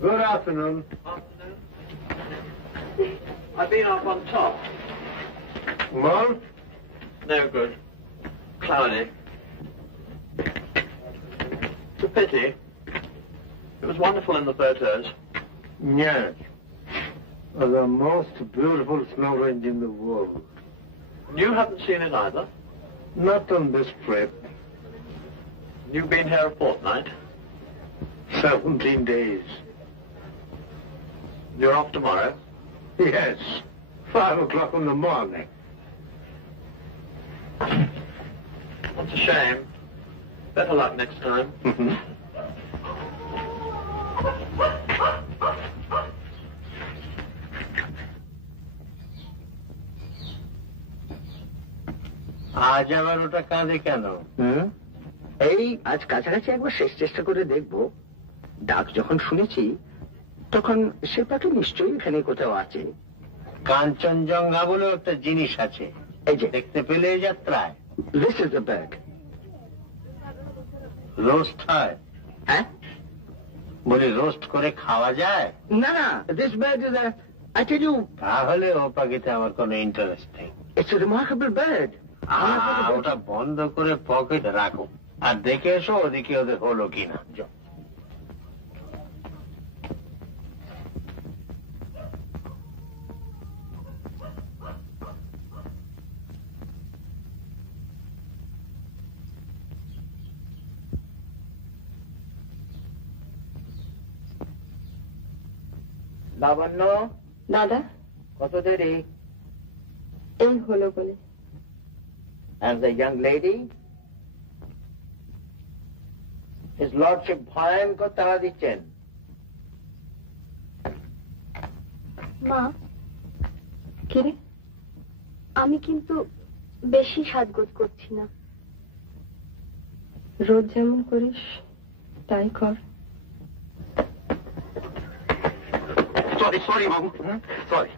Good afternoon. Afternoon. I've been up on top. Well? No good. Cloudy. It's a pity. It was wonderful in the photos. Yes. The most beautiful snow range in the world. You haven't seen it either? Not on this trip. You've been here a fortnight? 17 days. You're off tomorrow? Yes. 5 o'clock in the morning. That's a shame. Better luck next time. আজ আবার ওটা কাঁদে কেন? এই আজ কাছাকাছি একবার শেষ চেষ্টা করে দেখবো। ডাক যখন শুনেছি তখন সেটাকে নিশ্চয়ই এখানে কোথাও আছে। কাঞ্চনজঙ্ঘা বলে একটা জিনিস আছে, এই যে দেখতে পেলে এই যাত্রায়। This is the bag. Roast হয়? হ্যাঁ বলি রোস্ট করে খাওয়া যায়? না না, this bag is I tell you. তাহলে ও পাখিতে আমার কোনো ইন্টারেস্ট নেই। It's a remarkable bag. ওটা বন্ধ করে পকেটে রাখো আর দেখে এসো ওদিকে ওদের হলো কিনা। লাবণ্য দাদা, কত দেরি? এই হলো বলে। And the young lady? His lordship ভয়ঙ্কর তাড়া দিচ্ছেন। মা, কিরে, আমি কিন্তু বেশি সাজগোজ করছি না। রোজ যেমন করিস তাই কর। সরি সরি বাবু, সরি।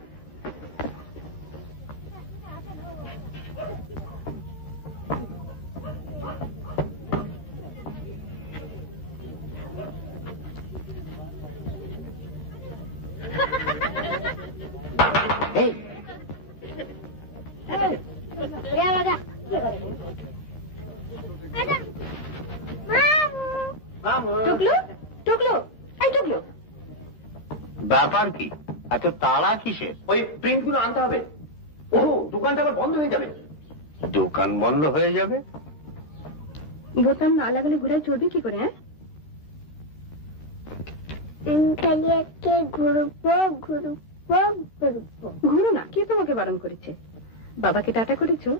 ব্যাপার কি এত তাড়া কিসের? ওই প্রিন্ট গুলো আনতে হবে। ও দোকানটা আবার বন্ধ হয়ে যাবে। দোকান বন্ধ হয়ে যাবে? বোতাম না লাগালে ঘুরে চলবে কি করে? ঘুরো না, কে তোমাকে বারণ করেছে? বাবাকে টাটা করেছো?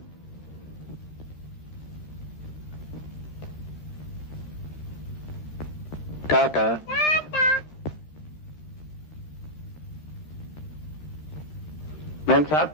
টাটা। ম্যাম সাহেব,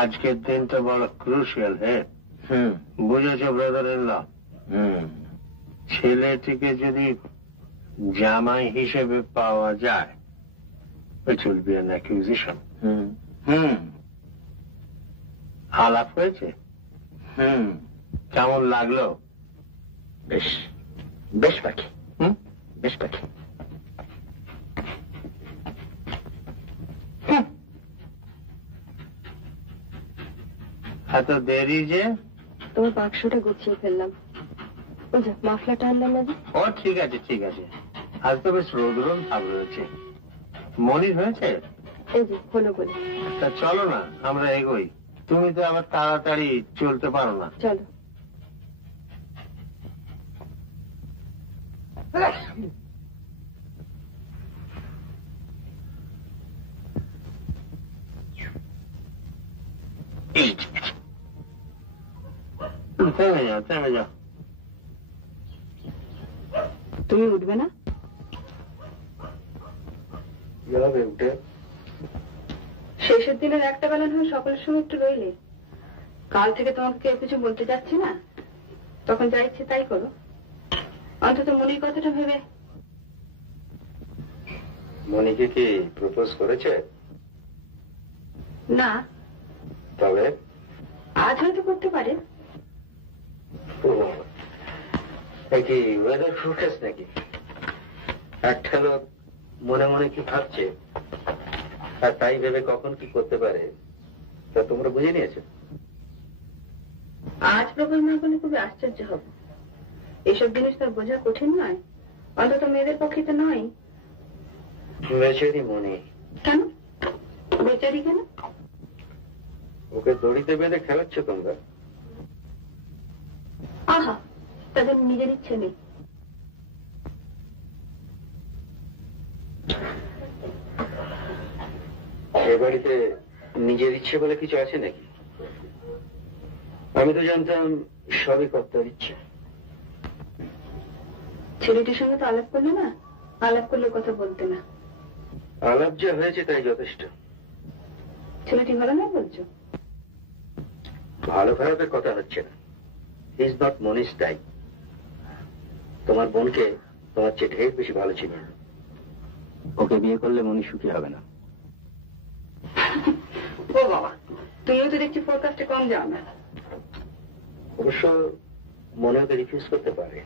আজকের দিনটা বড় ক্রুশিয়াল। হ্যাঁ, বুঝেছো ব্রাদার ইন ল? ছেলেটিকে যদি জামাই হিসেবে পাওয়া যায়, it will be an accusation. আলাপ হয়েছে? কেমন লাগলো? বেশ বেশ পাখি। বেশ পাখি। এত দেরি যে? তোমার বাক্সটা গুছিয়ে ফেললাম। ওই যে মাফলাটা আনলাম না। ও ঠিক আছে ঠিক আছে, আজ তো বেশ রোদ ভাব রয়েছে। মনির হয়েছে? এই যে হলো বলে। তা চলো না আমরা এগোই, তুমি তো আবার তাড়াতাড়ি চলতে পারো না। চলো। থেমে যাও থেমে যাও। তুমি উঠবে না? যাবে উঠে। শেষের দিনের একটা বেলা নয় সকলের সঙ্গে একটু রইলে। কাল থেকে তোমাকে কেউ কিছু বলতে যাচ্ছি না, তখন যা ইচ্ছে তাই করো। অন্তত মনির কথাটা ভেবে। মনিকে কি প্রপোজ করেছে? না। তবে আজ হয়তো করতে পারে। কি ওয়েদার ফুরকেস নাকি? একটা লোক মনে মনে কি ভাবছে আর তাই ভেবে কখন কি করতে পারে তা তোমরা বুঝে নিয়েছো? আজ প্রপোজ না করলে খুবই আশ্চর্য হব। এসব জিনিস তার বোঝা কঠিন নয়, অন্তত মেয়েদের পক্ষে তো নয়। বেচারি মনি। কেন বেচারি? কেন? ওকে দড়িতে বেঁধে খেলাচ্ছ তোমরা। আহা, তাদের নিজের ইচ্ছে নেই। এ বাড়িতে নিজের ইচ্ছে বলে কিছু আছে নাকি? আমি তো জানতাম সবই কর্তার ইচ্ছে। ছেলেটির সঙ্গে তো আলাপ করলে না, আলাপ করলে কথা বলতে না। আলাপ যা হয়েছে তাই যথেষ্ট। ছেলেটি ভালো না বলছো? ভালো খারাপের কথা হচ্ছে না। He is not Monish type. তোমার বোনকে তোমার চেয়ে ঢের বেশি ভালো ছিল। ওকে বিয়ে করলে মনি সুখী হবে না। ও বাবা, তুমিও তো দেখছি ফোরকাস্টে কম যাও না। অবশ্য মনে ওকে রিফিউজ করতে পারে,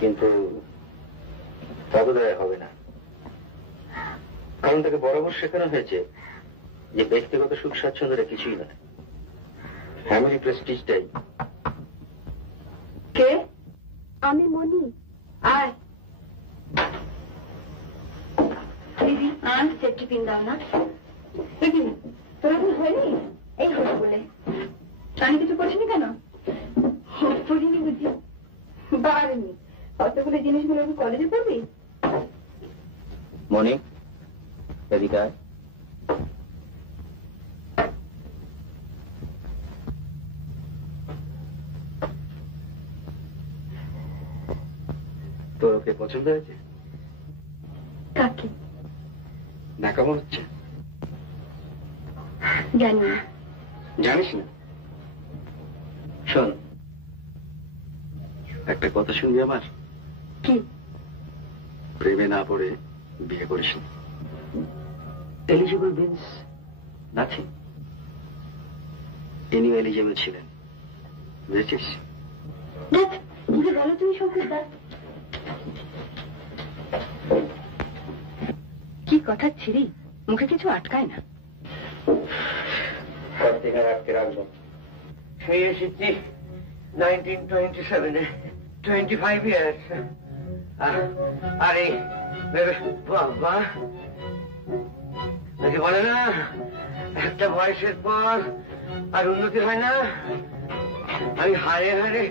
কিন্তু তা বোধহয় হবে না। কারণ তাকে বরাবর শেখানো হয়েছে যে ব্যক্তিগত সুখ স্বাচ্ছন্দ্যের কিছুই নয়, ফ্যামিলি প্রেস্টিজটাই। কে? আমি মনি। আয় দিদি, আর সেফটি পিন দাও না। দেখি তোরা কি হয়নি? এই হলো বলে আমি কিছু করিনি কেন? পড়িনি বুঝি? বাড়েনি কতগুলো জিনিসগুলো কলেজে পড়বি? মনি, এদিকে আয়। তোর ওকে পছন্দ হয়েছে? কাকে? ন্যাকামো হচ্ছে? জানি না। জানিস না? শোন, একটা কথা শুনবি আমার? কি? প্রেমে না পড়ে বিয়ে করিস না। Eligible means nothing. ইনিও এলিজিবল ছিলেন, বুঝেছিস? বলো তুমি শঙ্কর দা, কি কথা ছিড়ি? মুখে কিছু আটকায় না। আটকে রাখবো। সেই এসেছি 1927-এ, 25 years। আরে বাবা, নাকি বলে না একটা বয়সের পর আর উন্নতি হয় না? আমি হারে হারে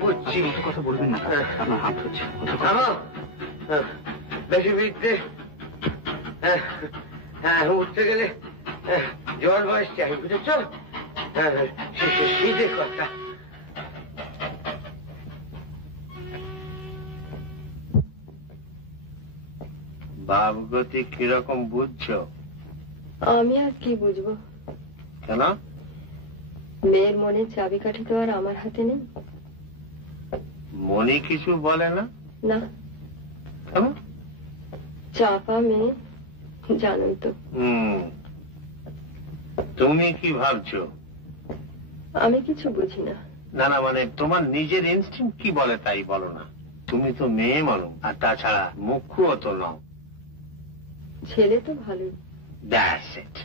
বুঝছি। কথা বলবেন না, আমার হাত হচ্ছে। বেশি বিদ্যে উঠতে গেলে জ্বর বয়স চাই, বুঝেছ? শীতের কথা। ভাবগতি কিরকম বুঝছো? আমি আর কি বুঝবো? কেন? মেয়ের মনের চাবিকাঠি তো আর আমার হাতে নেই। মনি কিছু বলে না? না। কেন? চাপা মেয়ে, জানোই তো। তুমি কি ভাবছো? আমি কিছু বুঝি না। না না, মানে তোমার নিজের ইনস্টিংক্ট কি বলে তাই বলো না। তুমি তো মেয়ে মানুষ, আর তাছাড়া মুখ্যও তো নও। ছেলে তো ভালোই। That's it.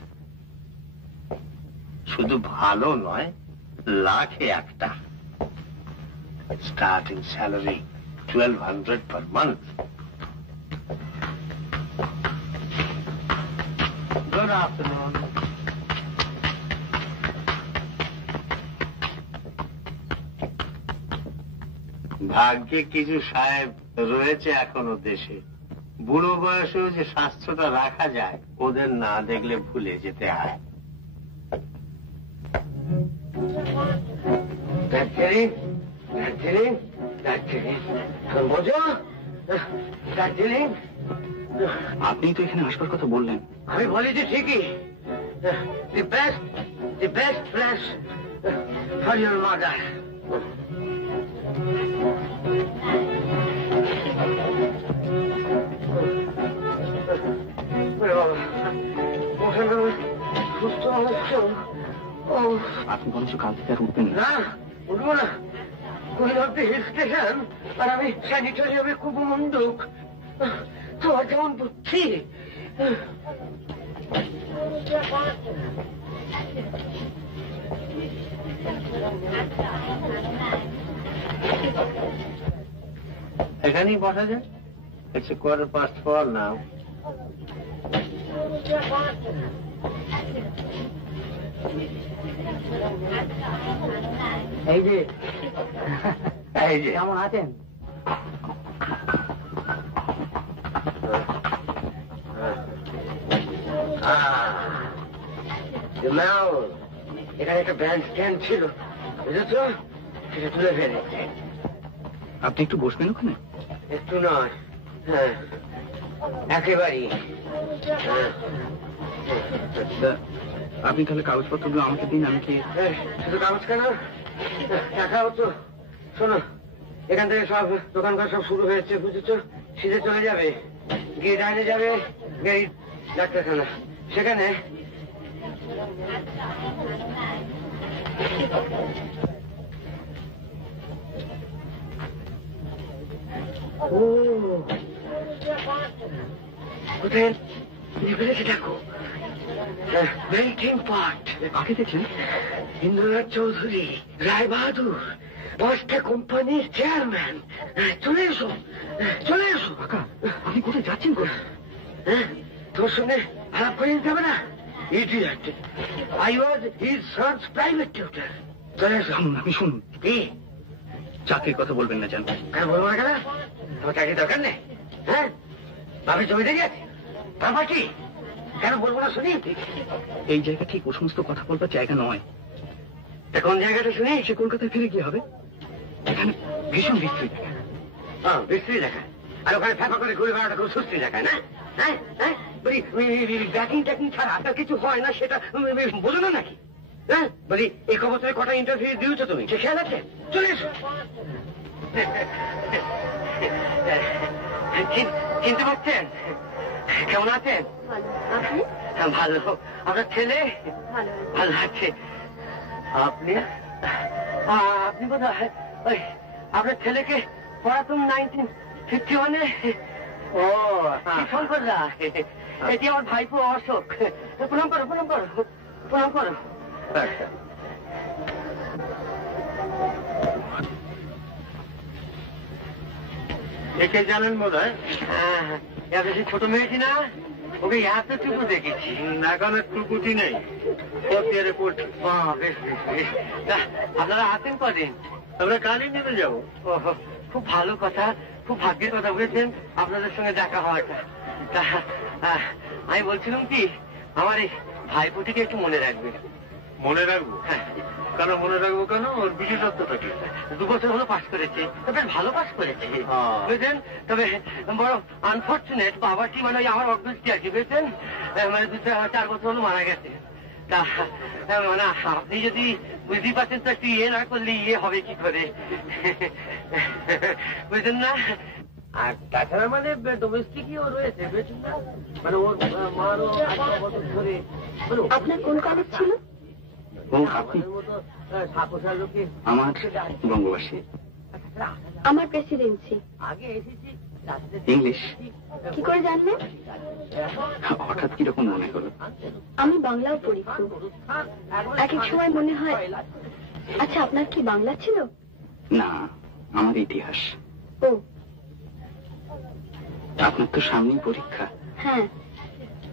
শুধু ভালো নয়, লাখে একটা। Starting salary 1200 per month. Good afternoon. ভাগ্যে কিছু সাহেব রয়েছে এখনো দেশে। বুড়ো বয়সেও যে স্বাস্থ্যটা রাখা যায়, ওদের না দেখলে ভুলে যেতে হয়। দার্জিলিং, দার্জিলিং, দার্জিলিং, বোঝো? দার্জিলিং। আপনি তো এখানে আসবার কথা বললেন। আমি বলেছি ঠিকই। The best place for your mother. সুস্থ হচ্ছ? আপনি বলছো কাল থেকে আর উঠবেন না, উঠবো না। কৈলাসে হিল স্টেশন, আর আমি স্যানিটোরিয়ামে খুব মন্দুক। তোমার যেমন বুদ্ধি। এখানেই বসা যায়। It's 4:15 now. এই যে কেমন আছেন? এখানে একটা ব্যান্ড স্ট্যান্ড ছিল, বুঝেছ? সেটা তুলে ফেলেছে। আপনি একটু বসবেন ওখানে? একটু নয়, হ্যাঁ, একেবারেই। আপনি তাহলে কাগজপত্রগুলো আমাকে দিন, আমি কি? শুধু কাগজ কেন, টাকাও তো। শোনো, এখান থেকে সব দোকানঘর সব শুরু হয়েছে, বুঝেছ? সিধে চলে যাবে, গিয়ে ডাইনে যাবে গাড়ি ডাক্তারখানা, সেখানে কোথায় ফেলেছে দেখো, মেল্টিং পট। কাকে দেখছেন? ইন্দ্রনাথ চৌধুরী, রায় বাহাদুর, পাঁচটা কোম্পানির চেয়ারম্যান। চলে এসো, চলে এসো। কাকা, আপনি কোথায় যাচ্ছেন? তোর সঙ্গে আলাপ করে নিতে হবে না? Idiot, I was his son's private tutor. চলে এসো। আপনি শুনুন, কি চাকরির কথা বলবেন না, জান? কেন বলবো না? কেন তোমার চাকরি দরকার নেই? হ্যাঁ, ভাবি জমিতে গেছে, তারপর কি? কেন বলবো না শুনি? এই জায়গা ঠিক ও সমস্ত কথা বলবার জায়গা নয়। তা কোন জায়গাটা শুনি? সে কলকাতায় ফিরে গিয়ে হবে। এখানে ভীষণ বিস্তৃত দেখা। বিশ্রী দেখা, আর ওখানে ফেফা করে ঘুরে বেড়াটা খুব সুস্থি দেখায় না? হ্যাঁ হ্যাঁ, বলি ব্যাকিং ট্যাকিং ছাড়া আপনার কিছু হয় না, সেটা বোঝো না নাকি? হ্যাঁ, বলি এক বছরে কটা ইন্টারভিউ দিয়েছো তুমি, সে খেয়াল আছে? চলে এসো। চিনতে পারছেন? কেমন আছেন? ভালো। আপনার ছেলে? ভালো আছে। আপনি আপনি বোধ হয় ওই আপনার ছেলেকে পড়াতুম 1951-এ? ও ফোন করলা? এটি আমার ভাইপো অশোক। প্রণাম করো, প্রণাম করো, প্রণাম করো। একে জানেন বোধ হয়? বেশি ছোট মেয়েছি না, ওকে এতটুকু দেখেছি। এখন টুকুটি নেই, ফোর্থ ইয়ারে পড়ছি। আপনারা আছেন কদিন? আমরা কালই নিতে যাবো। খুব ভালো কথা, খুব ভাগ্যের কথা বলেছেন আপনাদের সঙ্গে দেখা হওয়াটা। তা আমি বলছিলাম কি, আমার এই ভাইপোটিকে একটু মনে রাখবে। মনে রাখবো? কেন মনে রাখবো? কেন? ওর বিশেষত্বটা কি? 2 বছর হলো পাস করেছে, বেশ ভালো পাস করেছে বুঝলেন। তবে বড় আনফর্চুনেট, বাবাটি মানে আমার অভ্যস্তি আর কি বুঝলেন, মানে 4 বছর হলো মারা গেছে। তা মানে আপনি যদি বুঝতেই পারছেন তো, একটু ইয়ে না করলে ইয়ে হবে কি করে, বুঝলেন না? আর তাছাড়া মানে ডোমেস্টিকও রয়েছে বুঝলেন না, মানে ওর মারও 8 বছর ধরে। আপনার কোন কলেজ ছিল? আমার বঙ্গবাসী। আমার প্রেসিডেন্সি। আগে এসেছি ইংলিশ কি করে জানলেন? হঠাৎ কিরকম মনে হলো? আমি বাংলাও পড়ি খুব। এক এক সময় মনে হয়। আচ্ছা, আপনার কি বাংলা ছিল? না, আমার ইতিহাস। ও, আপনার তো সামনেই পরীক্ষা। হ্যাঁ,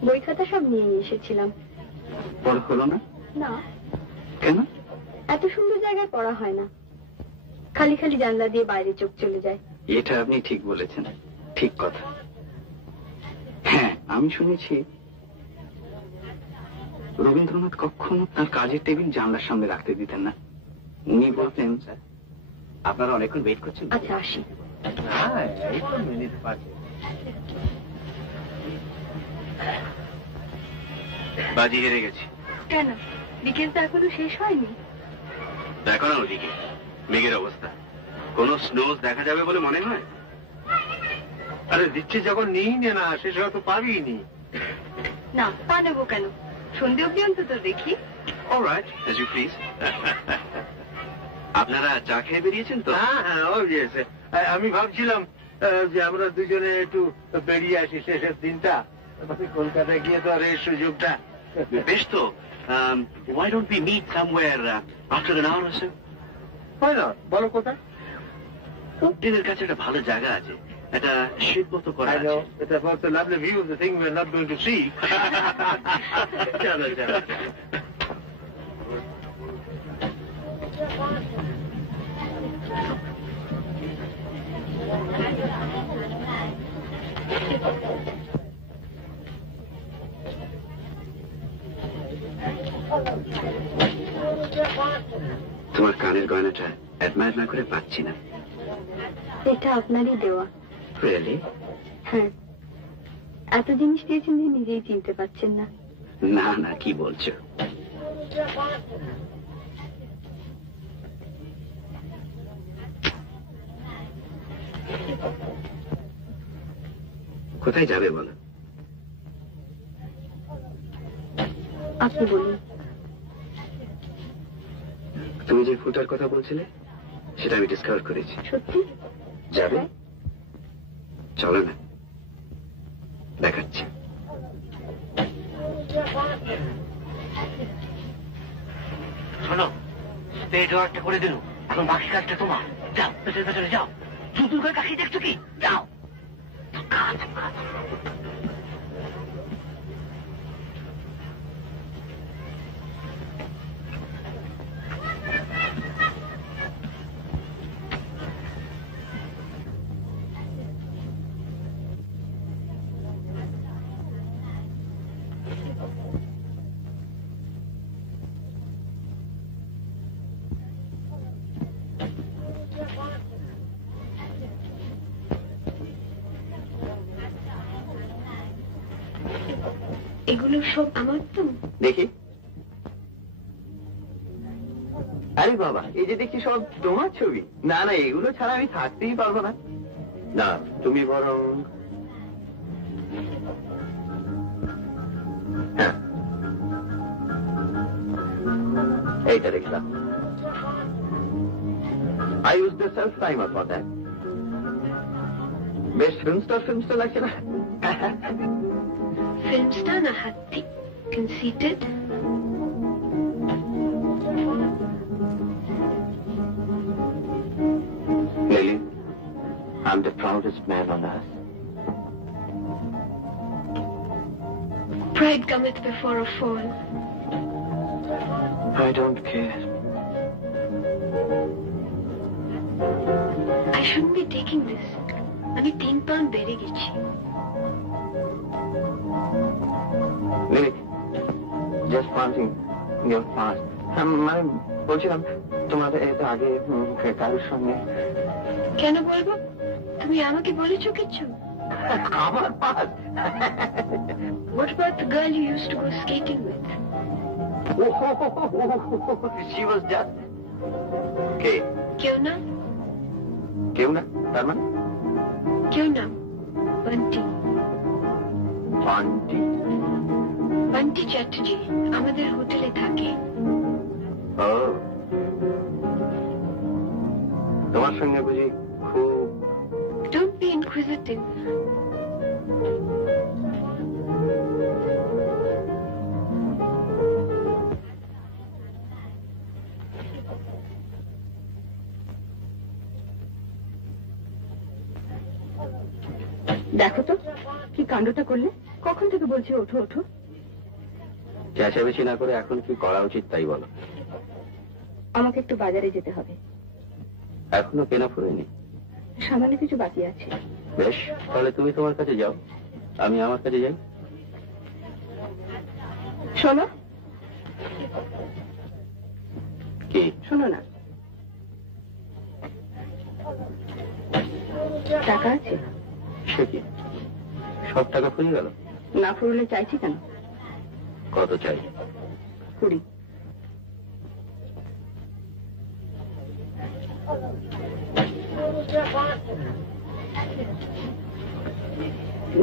বই খাতা সব নিয়ে এসেছিলাম। পড়া হলো না? না। কেন? এত সুন্দর জায়গায় পড়া হয় না, খালি খালি জানলা দিয়ে বাইরে চোখ চলে যায়। এটা আপনি ঠিক বলেছেন, ঠিক কথা। হ্যাঁ, আমি শুনেছি রবীন্দ্রনাথ কখনো তার কাজের টেবিল জানলার সামনে রাখতে দিতেন না। উনি বলতেন, আপনারা অনেকক্ষণ ওয়েট করছেন। আচ্ছা, আসি। বাজি হেরে গেছি। কেন? বিকেল তো এখনো শেষ হয়নি। দেখো না ওদিকে মেঘের অবস্থা, কোন স্নোজ দেখা যাবে বলে মনে হয়? আরে দিচ্ছে যখন নিই না, সে সব তো পাবিই নি। না, তা নেবো কেন? সন্ধে অব্দি অন্তত দেখি। Alright, as you please. আপনারা চা খেয়ে বেরিয়েছেন তো? হ্যাঁ হ্যাঁ, অবভিয়াসলি। আমি ভাবছিলাম যে আমরা দুজনে একটু বেরিয়ে আসি শেষের দিনটা, কলকাতায় গিয়ে তো আর এই সুযোগটা। বেশ তো, why don't we meet somewhere after an hour or so? হয় না, বলো কোথায়? উদ্দিনের কাছে একটা ভালো জায়গা আছে, একটা শিল্প তো করা I আছে। know, it's a lovely view of the thing we're not going to see. চলো চলো। তোমার কানের গয়নাটা অ্যাডমায়ার না করে পাচ্ছি না। এটা আপনারই দেওয়া। রিয়েলি? হ্যাঁ, এত জিনিস দিয়েছেন যে নিজেই চিনতে পারছেন না। না না, কি বলছো? কোথায় যাবে বলো? আপনি বলুন। তুমি যে ফুটার কথা বলছিলে সেটা আমি ডিসকভার করেছি। সত্যি? যাবে? চলো না, দেখাচ্ছি। শোনো, স্টেজ ওয়ার্কটা করে দিল। এখন বাকি কাজটা তোমার। যাও ভেতরে ভেতরে যাও। দুদুর করে কাকি দেখছো কি? যাও। এগুলো সব আমার তো। দেখি। আরে বাবা, এই যে দেখি সব তোমার ছবি। না না, এগুলো ছাড়া আমি থাকতেই পারবো না। না, তুমি বরং হ্যাঁ, এইটা দেখলাম। I use the self timer for that. বেশ ফিল্মস্টার লাগছে না? ফিল্মস্টার না হাতি, conceited. Lily, I'm the proudest man on earth. Pride cometh before a fall. I don't care. I shouldn't be taking this. আমি 3 পাউন্ড বেড়ে গেছি। Lily, just one thing, your past. মানে বলছিলাম, তোমাদের এটা আগে কারোর সঙ্গে। কেন বলবো? তুমি আমাকে বলেছো কিছু? আমার pass. What about the girl you used to go skating with? She was just... কে? কেউ না? কেউ না? তার মানে? কেউ না, বান্টি। বান্টি? বান্টি চ্যাটার্জি আমাদের হোটেলে থাকে। ও, তোমার সঙ্গে বুঝি খুব... Don't be inquisitive. দেখো তো কি কাণ্ডটা করলে। কখন থেকে বলছি ওঠো ওঠো। চেঁচামেচি না করে এখন কি করা উচিত তাই বলো। আমাকে একটু বাজারে যেতে হবে। এখনো কেনা ফুরেনি? সামান্য কিছু বাকি আছে। বেশ, তাহলে তুমি তোমার কাছে যাও, আমি আমার কাছে যাই। শোনো। কি? শোনো না। টাকা আছে? সে কি, সব টাকা ফুরিয়ে গেল? না ফুরলে চাইছি কেন? কত চাই? 20।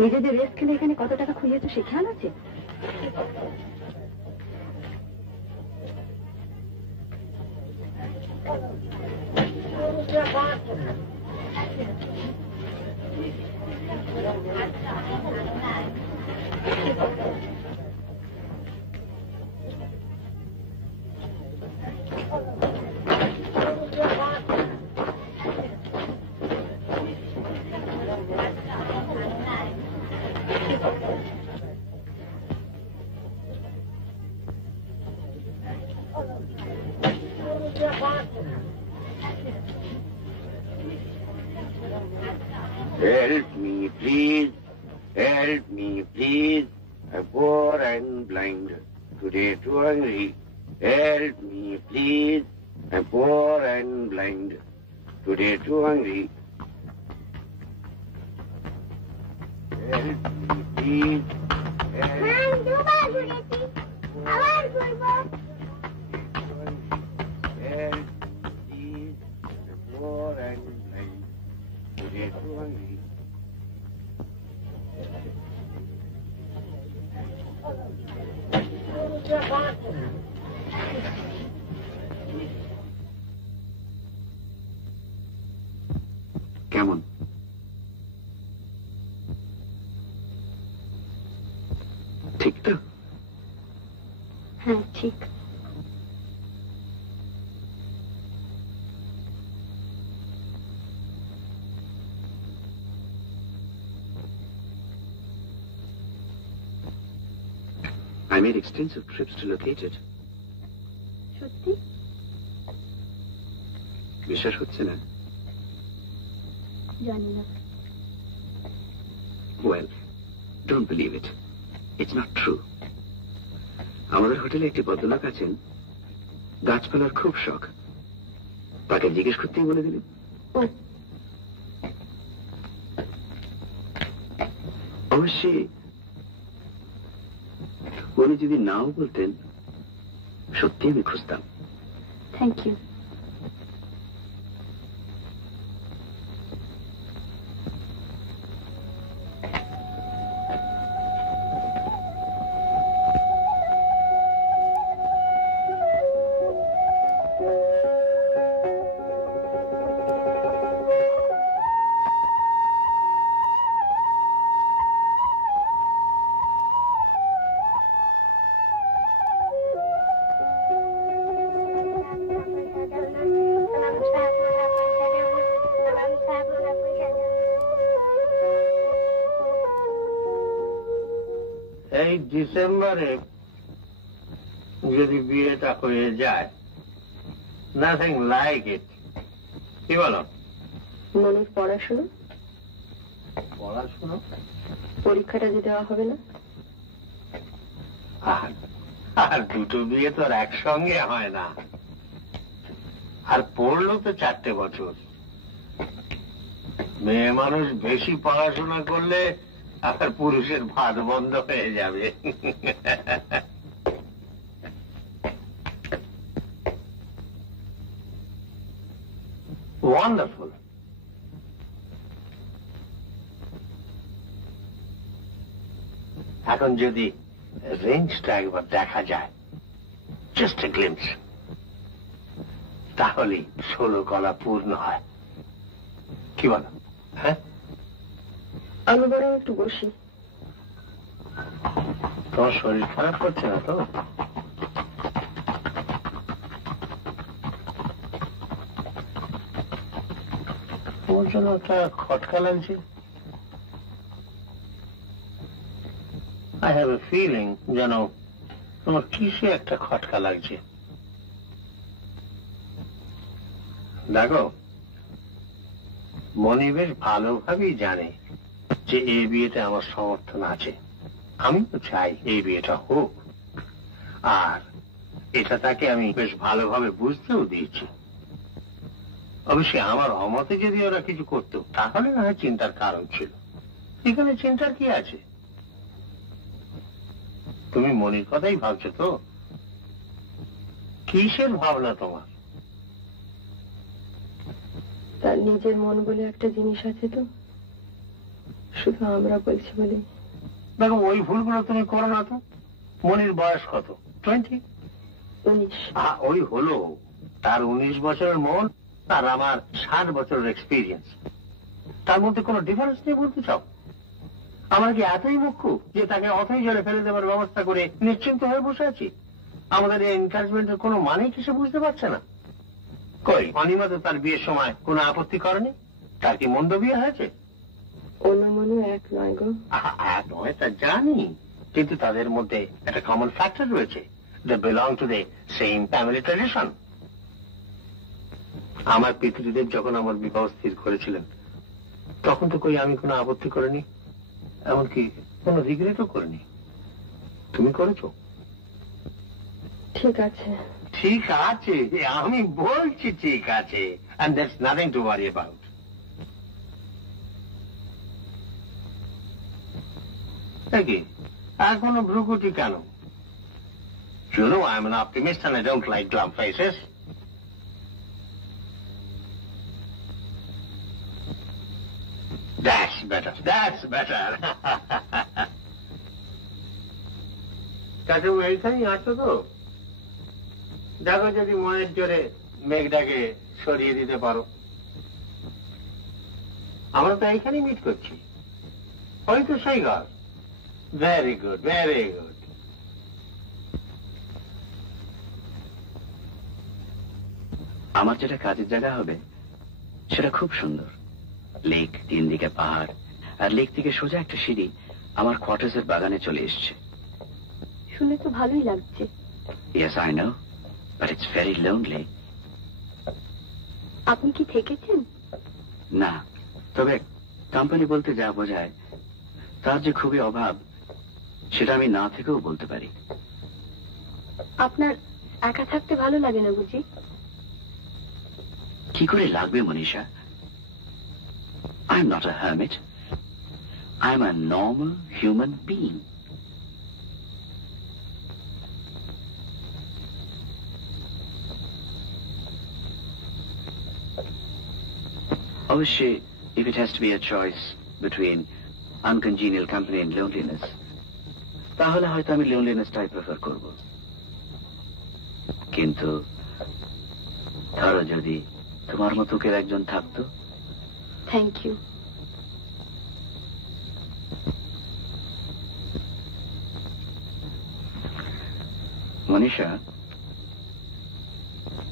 নিজেদের রেস্ট খেলে এখানে কত টাকা খুঁজেছো সে খেয়াল আছে? Help me, please. Help me, please. I'm poor and blind. Today too hungry. Help me, please. I'm poor and blind. Today too hungry. Help me, please. Help me. Help, please. I'm poor and blind. Today too hungry. কেমন? ঠিক তো? হ্যাঁ ঠিক। I made extensive trips to locate it. সত্যি? বিশ্বাস হচ্ছে না? জানি না। Well, don't believe it. It's not true. আমাদের হোটেলে একটি ভদ্রলোক আছেন, গাছপালার খুব শখ। তাকে জিজ্ঞেস করতেই বলে দিলেন। অবশ্যই উনি যদি নাও বলতেন, সত্যি আমি খুঁজতাম। Thank you. এই ডিসেম্বরে যদি বিয়েটা হয়ে যায়, নাথিং লাইক ইট। কি বলো? মনির পড়াশোনা পড়াশোনা পরীক্ষাটা যে দেওয়া হবে না? আর দুটো বিয়ে তো আর একসঙ্গে হয় না। আর পড়লো তো 4টে বছর। মেয়ে মানুষ বেশি পড়াশোনা করলে আর পুরুষের ভাত বন্ধ হয়ে যাবে। ওয়ান্ডারফুল। এখন যদি রেঞ্জটা একবার দেখা যায়, জাস্ট এ গ্লিম্পস, তাহলে 16 কলা পূর্ণ হয়। কি বলো? হ্যাঁ, আমি বরং একটু বসি। তোমার শরীর খারাপ করছে না তো? তোমার জন্য একটা খটকা লাগছে। আই হ্যাভ এ ফিলিং যেন তোমার কিসে একটা খটকা লাগছে। দেখো, মনি বেশ ভালোভাবেই জানে যে এই বিয়েতে আমার সমর্থন আছে। আমি তো চাই এই বিয়েটা হোক, আর এটা তাকে আমি বেশ ভালোভাবে বুঝতেও দিয়েছি। অবশ্যই আমার অমতে যদি ওরা কিছু করতো, তাহলে না হয় চিন্তার কারণ ছিল। এখানে চিন্তার কি আছে? তুমি মনির কথাই ভাবছো তো? কিসের ভাবনা তোমার? তার নিজের মন বলে একটা জিনিস আছে তো, শুধু আমরা বলছি বলে। দেখো, ওই ভুলগুলো তুমি করো না তো। মনির বয়স কত? 20? 19। ওই হলো, তার 19 বছরের মন আর আমার 60 বছরের এক্সপিরিয়েন্স। তার মধ্যে কোনো ডিফারেন্স নেই বলতে চাও? আমরা কি এতই মুখ্য যে তাকে অথই জলে ফেলে দেওয়ার ব্যবস্থা করে নিশ্চিন্ত হয়ে বসে আছি? আমাদের এই এনকারেজমেন্টের কোনো মানেই কিছু বুঝতে পারছে না। কই, অনিমা তো তার বিয়ের সময় কোনো আপত্তি করেনি। তার কি মন্দ বিয়ে হয়েছে? অনুমনু এক নয় গো। এক নয় তা জানি, কিন্তু তাদের মধ্যে একটা কমন ফ্যাক্টর রয়েছে। They belong to the same family tradition. আমার পিতৃদেব যখন আমার বিবাহ স্থির করেছিলেন, তখন তো কই আমি কোনো আপত্তি করিনি, এমনকি কোনো রিগ্রেটও করিনি। তুমি করেছো? ঠিক আছে। ঠিক আছে, আমি বলছি ঠিক আছে, and there's nothing to worry about. কি এখনো ভ্রুকুটি কেন? You know I'm an optimist and I don't like glum faces. That's better, that's better. কাছে এইখানেই আছো তো? দেখো যদি মনের জোরে মেঘটাকে সরিয়ে দিতে পারো। আমরা তো এইখানেই মিট করছি। ওই তো সেই ঘর। Very good, very good. আমার যেটা কাজের জায়গা হবে সেটা খুব সুন্দর। লেক, 3 দিকে পাহাড়, আর লেক থেকে সোজা একটা সিঁড়ি আমার কোয়ার্টার্সের বাগানে চলে এসছে। শুনে তো ভালোই লাগছে। Yes, I know, but it's very lonely. আপনি কি থেকেছেন? না, তবে কোম্পানি বলতে যা বোঝায় তার যে খুবই অভাব সেটা আমি না থেকেও বলতে পারি। আপনার একা থাকতে ভালো লাগে না বুঝি? কি করে লাগবে Manisha? I am not a hermit. I am a normal human being. Obviously, if it has to be a choice between uncongenial company and loneliness, তাহলে হয়তো আমি লোনলিনেসটাই প্রেফার করব। কিন্তু ধরো যদি তোমার মতো কেউ একজন থাকতো। Thank you. মনীষা,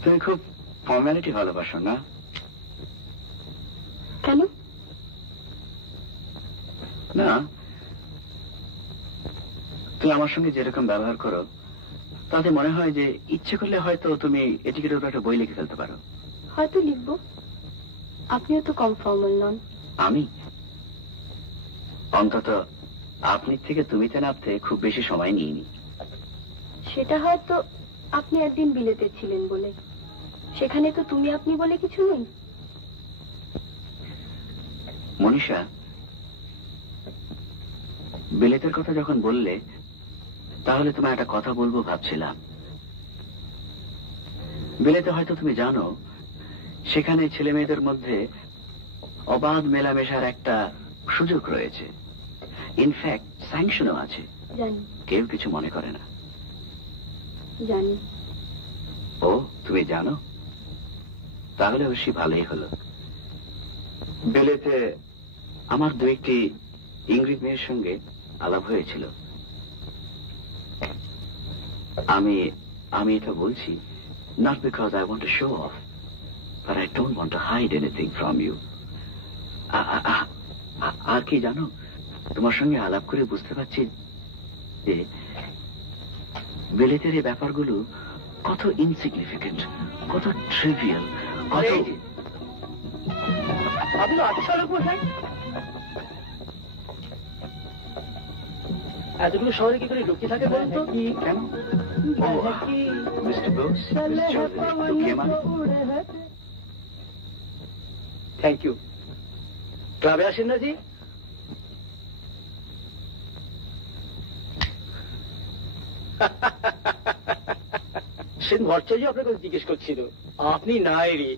তুমি খুব ফর্মালিটি ভালোবাসো না? কেন? না, তুমি আমার সঙ্গে যেরকম ব্যবহার করো তাতে মনে হয় যে ইচ্ছে করলে হয়তো তুমি এটিকের উপর একটা বই লিখে ফেলতে পারো। হয়তো লিখবো। আপনিও তো কম ফর্মাল নন। আমি অন্তত আপনি থেকে তুমিতে নামতে খুব বেশি সময় নিইনি। সেটা হয়তো আপনি একদিন বিলেতে ছিলেন বলে। সেখানে তো তুমি আপনি বলে কিছু নেই। মনীষা, বিলেতের কথা যখন বললে তাহলে তোমার একটা কথা বলবো ভাবছিলাম। বিলেতে হয়তো তুমি জানো সেখানে ছেলে মেয়েদের মধ্যে অবাধ মেলামেশার একটা সুযোগ রয়েছে। ইনফ্যাক্ট স্যাংশনও আছে। জানি। কেউ কিছু মনে করে না। জানি। ও, তুমি জানো? তাহলে অবশ্যই ভালোই হলো। বিলেতে আমার দু একটি ইংরেজ মেয়ের সঙ্গে আলাপ হয়েছিল। আমি এটা বলছি not because I want to show off, but I don't want to hide anything from you. আর কি জানো, তোমার সঙ্গে আলাপ করে বুঝতে পারছি যে বিলেতের এই ব্যাপারগুলো কত ইনসিগনিফিকেন্ট, কত ট্রিভিয়াল, কত। আপনি আচ্ছা লোক মশাই, এতগুলো শহরে কি করে লুকিয়ে থাকে বলুন তো? কেন? Mister Bose, thank you. ক্লাবে আসেন না জি? সেদিন ভট্টাচার্য আপনার কথা জিজ্ঞেস করছিল, আপনি নাই রে।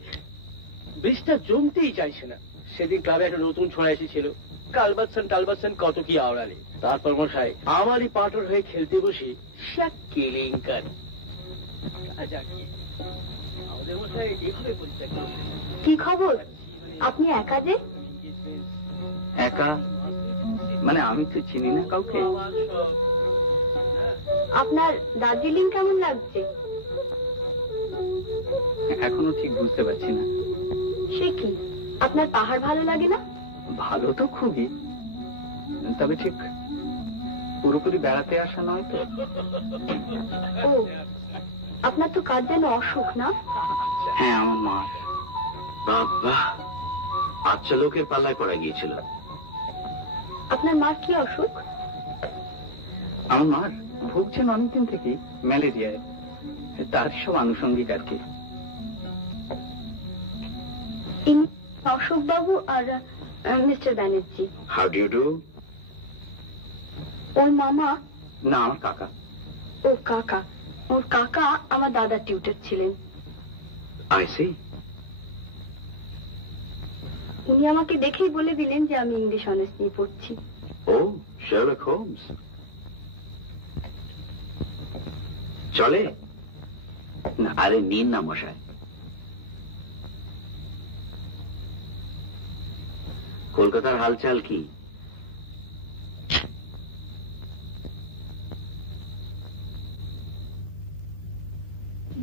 ব্রিজটা জমতেই চাইছে না। সেদিন ক্লাবে একটা নতুন ছোড়া এসেছিল, টালবাসন কত কি আওড়ালে। তারপর মশাই আমারই পার্টনার হয়ে খেলতে বসি কেলেঙ্কার। আমাদের মশাই এভাবে পরিচয় করছে। কি খবর? আপনি একা যে? একা মানে আমি তো চিনি না কাউকে। আপনার দার্জিলিং কেমন লাগছে? এখনো ঠিক বুঝতে পারছি না। সে কি, আপনার পাহাড় ভালো লাগে না? ভালো তো খুবই, তবে ঠিক পুরোপুরি বেড়াতে আসা নয় তো। ও, আপনার তো কাজ যেন অসুখ না? হ্যাঁ, আমার মা। বাবা, আচ্ছা লোকের পাল্লায় পড়া গিয়েছিল। আপনার মার কি অসুখ? আমার মার ভুগছেন অনেকদিন থেকেই ম্যালেরিয়ায়, তার সব আনুষঙ্গিক আর কি। অশোক বাবু আর mister Banerjee. How do you do? ওর মামা? না, আমার কাকা। ও কাকা। ওর কাকা আমার দাদার টিউটর ছিলেন। I see. উনি আমাকে দেখেই বলে দিলেন যে আমি ইংলিশ অনার্স নিয়ে পড়ছি। ও, শার্লক হোমস। চলে না? আরে নিন না মশাই। কলকাতার হালচাল কি?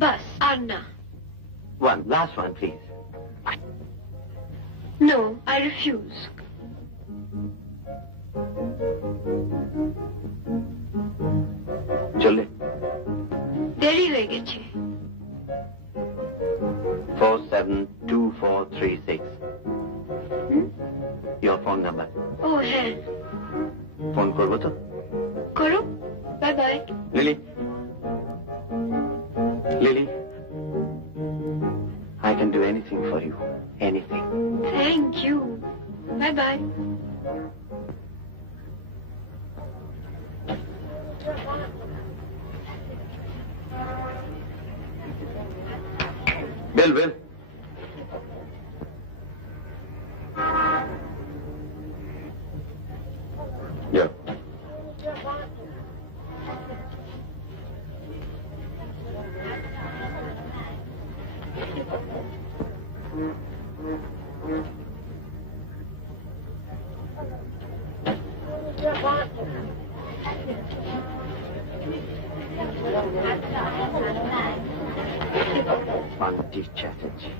বাস আর না। One last one, please. No, I refuse. চলে ও হ্যাঁ, ফোন করবো তো? করো। Bye bye. Lily, lily, I can do anything for you. Anything. Thank you. Bye bye. Bill, Bill. Yeah. Auntie Chatterjee.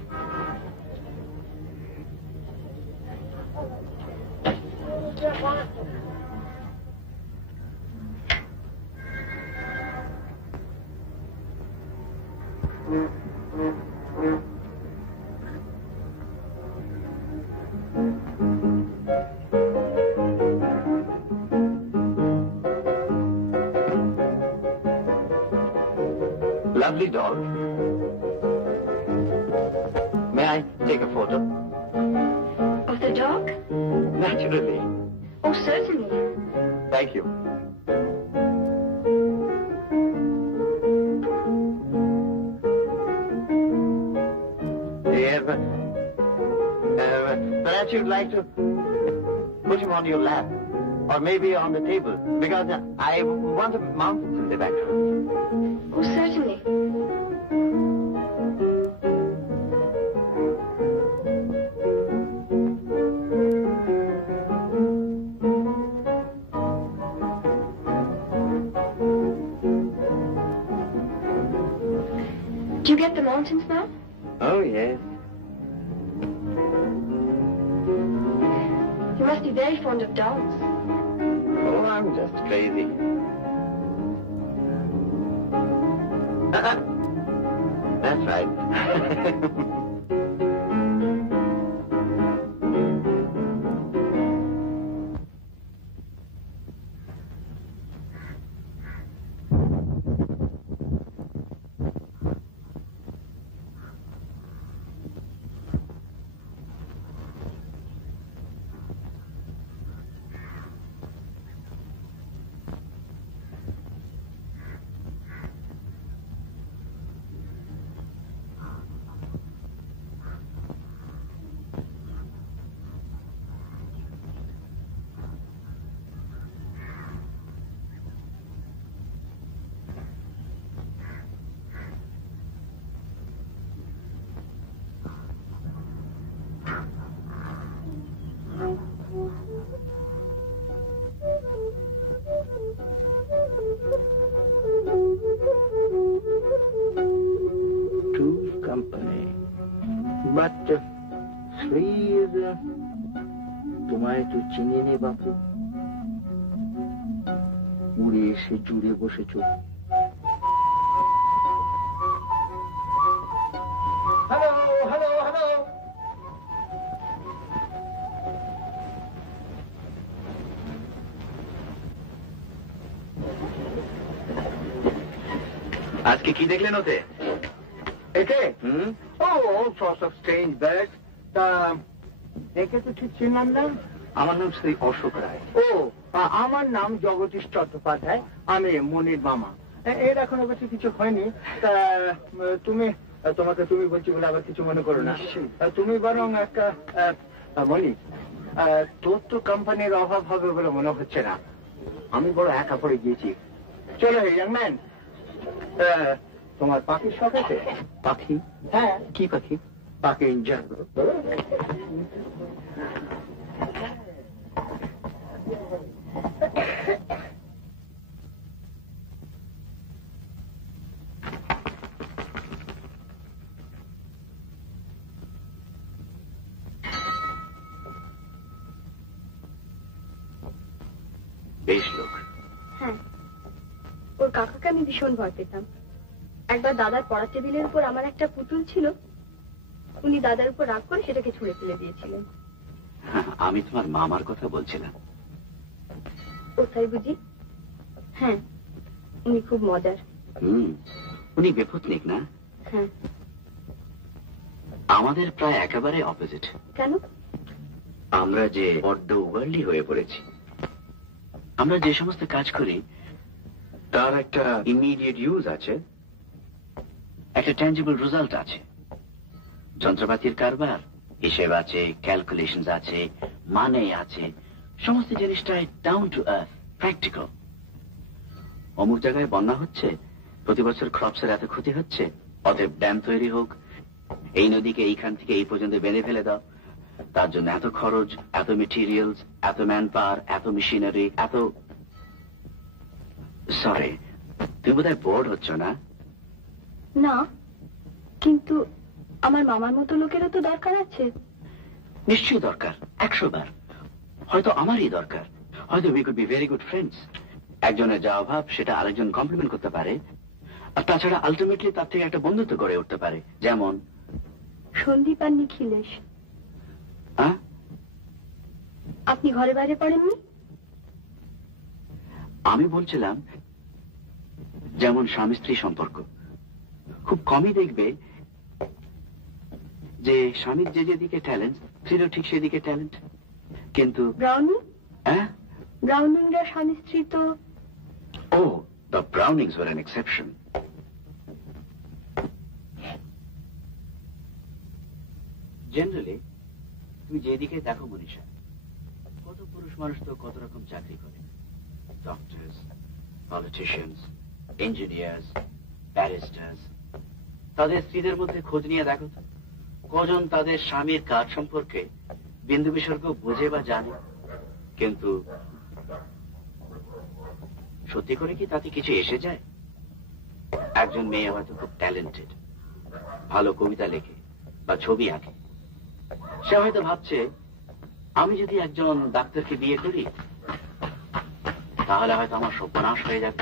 Lovely dog. May I take a photo? Of the dog? Naturally. Oh, certainly. Thank you. Yeah, but perhaps you'd like to put him on your lap, or maybe on the table, because I want to mount it in the bedroom. Oh, certainly. Do you get the mountains now? Oh, yes. You must be very fond of dogs. Oh, I'm just crazy. That's right. True company. But three is... তোমায় তো চিনি নে বাপু, উড়ে এসে জুড়ে বসেছ। Hello hello hello. আজকে কি দেখলেন ওতে? এতে all sorts of strange birds. তা একে তো ঠিক চিনলাম না। আমার নাম শ্রী অশোক রায়। ও আমার নাম জগদীশ চট্টোপাধ্যায়, আমি মনির মামা। এর এখন অবশ্য কিছু হয়নি। তা তোমাকে তুমি বলছি বলে আবার কিছু মনে করো না। তুমি বরং একটা মনি, তোর তো কোম্পানির অভাব হবে বলে মনে হচ্ছে না। আমি বড় একা পড়ে গিয়েছি। চলো ইয়াং ম্যান, তোমার পাখির শখ আছে? পাখি? হ্যাঁ। কি পাখি? পাখি ইঞ্জান। বেশ লোক। হ্যাঁ, ওর কাকাকে আমি ভীষণ ভয় পেতাম। একবার দাদার পড়ার টেবিলের উপর আমার একটা পুতুল ছিল, উনি দাদার উপর রাগ করে সেটাকে ছুঁড়ে ফেলে দিয়েছিলেন। আমি তোমার মামার কথা বলছিলাম। ও তাই বুঝি? হ্যাঁ, উনি খুব মজার। উনি বেপত্নিক না? হ্যাঁ। আমাদের প্রায় একেবারে অপোজিট। কেন? আমরা যে বড্ড ওভারলি হয়ে পড়েছি। আমরা যে সমস্ত কাজ করি তার একটা ইমিডিয়েট ইউজ আছে, একটা ট্যাঞ্জিবল রেজাল্ট আছে। যন্ত্রপাতির কারবার, হিসেব আছে, ক্যালকুলেশন আছে, মানে আছে, সমস্ত জিনিসটাই ডাউন টু আর্থ, প্র্যাকটিক্যাল। অমুক জায়গায় বন্যা হচ্ছে, প্রতি বছর ক্রপসের এত ক্ষতি হচ্ছে, অতএব ড্যাম তৈরি হোক, এই নদীকে এইখান থেকে এই পর্যন্ত বেঁধে ফেলে দাও, তার জন্য এত খরচ, এত মেটেরিয়ালস, এত ম্যান পাওয়ার, এত মেশিনারি, এত... সরি, তুমি বোধহয় বোর্ড হচ্ছ না? না, কিন্তু আমার মামার মতো লোকেরও তো দরকার আছে। নিশ্চয়ই দরকার, 100 বার। হয়তো আমারই দরকার, হয়তো we could be very good friends. একজনের যা অভাব সেটা আরেকজন কমপ্লিমেন্ট করতে পারে, আর তাছাড়া আলটিমেটলি তার থেকে একটা বন্ধুত্ব গড়ে উঠতে পারে। যেমন সন্দীপ আর নিখিলেশ। হ্যাঁ, আপনি ঘরে বাইরে পড়েননি? আমি বলছিলাম যেমন স্বামী স্ত্রী সম্পর্ক, খুব কমই দেখবে যে স্বামীর যে যেদিকে ট্যালেন্ট, স্ত্রীরও ঠিক সেদিকে ট্যালেন্ট। কিন্তু ব্রাউনিং? হ্যাঁ, ব্রাউনিংরা স্বামী স্ত্রী তো... ও, the Brownings were an exception. Generally তুমি যেদিকে দেখো মনীষা, কত পুরুষ মানুষ তো কত রকম চাকরি করে, ডক্টরস, পলিটিশিয়ানস, ইঞ্জিনিয়ার্স, ব্যারিস্টার্স। তাদের স্ত্রীদের মধ্যে খোঁজ নিয়ে দেখো তো, কজন তাদের স্বামীর কাজ সম্পর্কে বিন্দু বিসর্গ বুঝে বা জানে। কিন্তু সত্যি করে কি তাতে কিছু এসে যায়? একজন মেয়ে হয়তো খুব ট্যালেন্টেড, ভালো কবিতা লেখে বা ছবি আঁকে, সে হয়তো ভাবছে আমি যদি একজন ডাক্তারকে বিয়ে করি তাহলে হয়তো আমার সর্বনাশ হয়ে যাবে।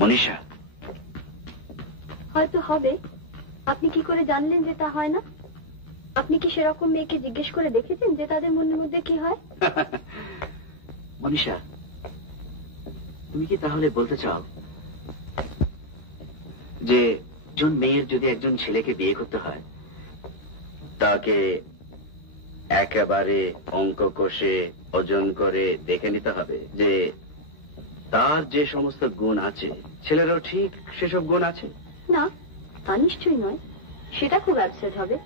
মনীষা, হয়তো হবে। আপনি কি করে জানলেন যে তা হয় না? আপনি কি সেরকম মেয়েকে জিজ্ঞেস করে দেখেছেন যে তাদের মনের মধ্যে কি হয়? মনীষা, তুমি কি তাহলে বলতে চাও যে একজন মেয়ের যদি একজন ছেলেকে বিয়ে করতে হয় তাকে একেবারে অঙ্ক কষে ওজন করে দেখে নিতে হবে যে তার যে সমস্ত গুণ আছে ছেলেরও ঠিক সেসব গুণ আছে? না, তা নিশ্চয়ই নয়। সেটা খুব অ্যাবসার্ড হবে।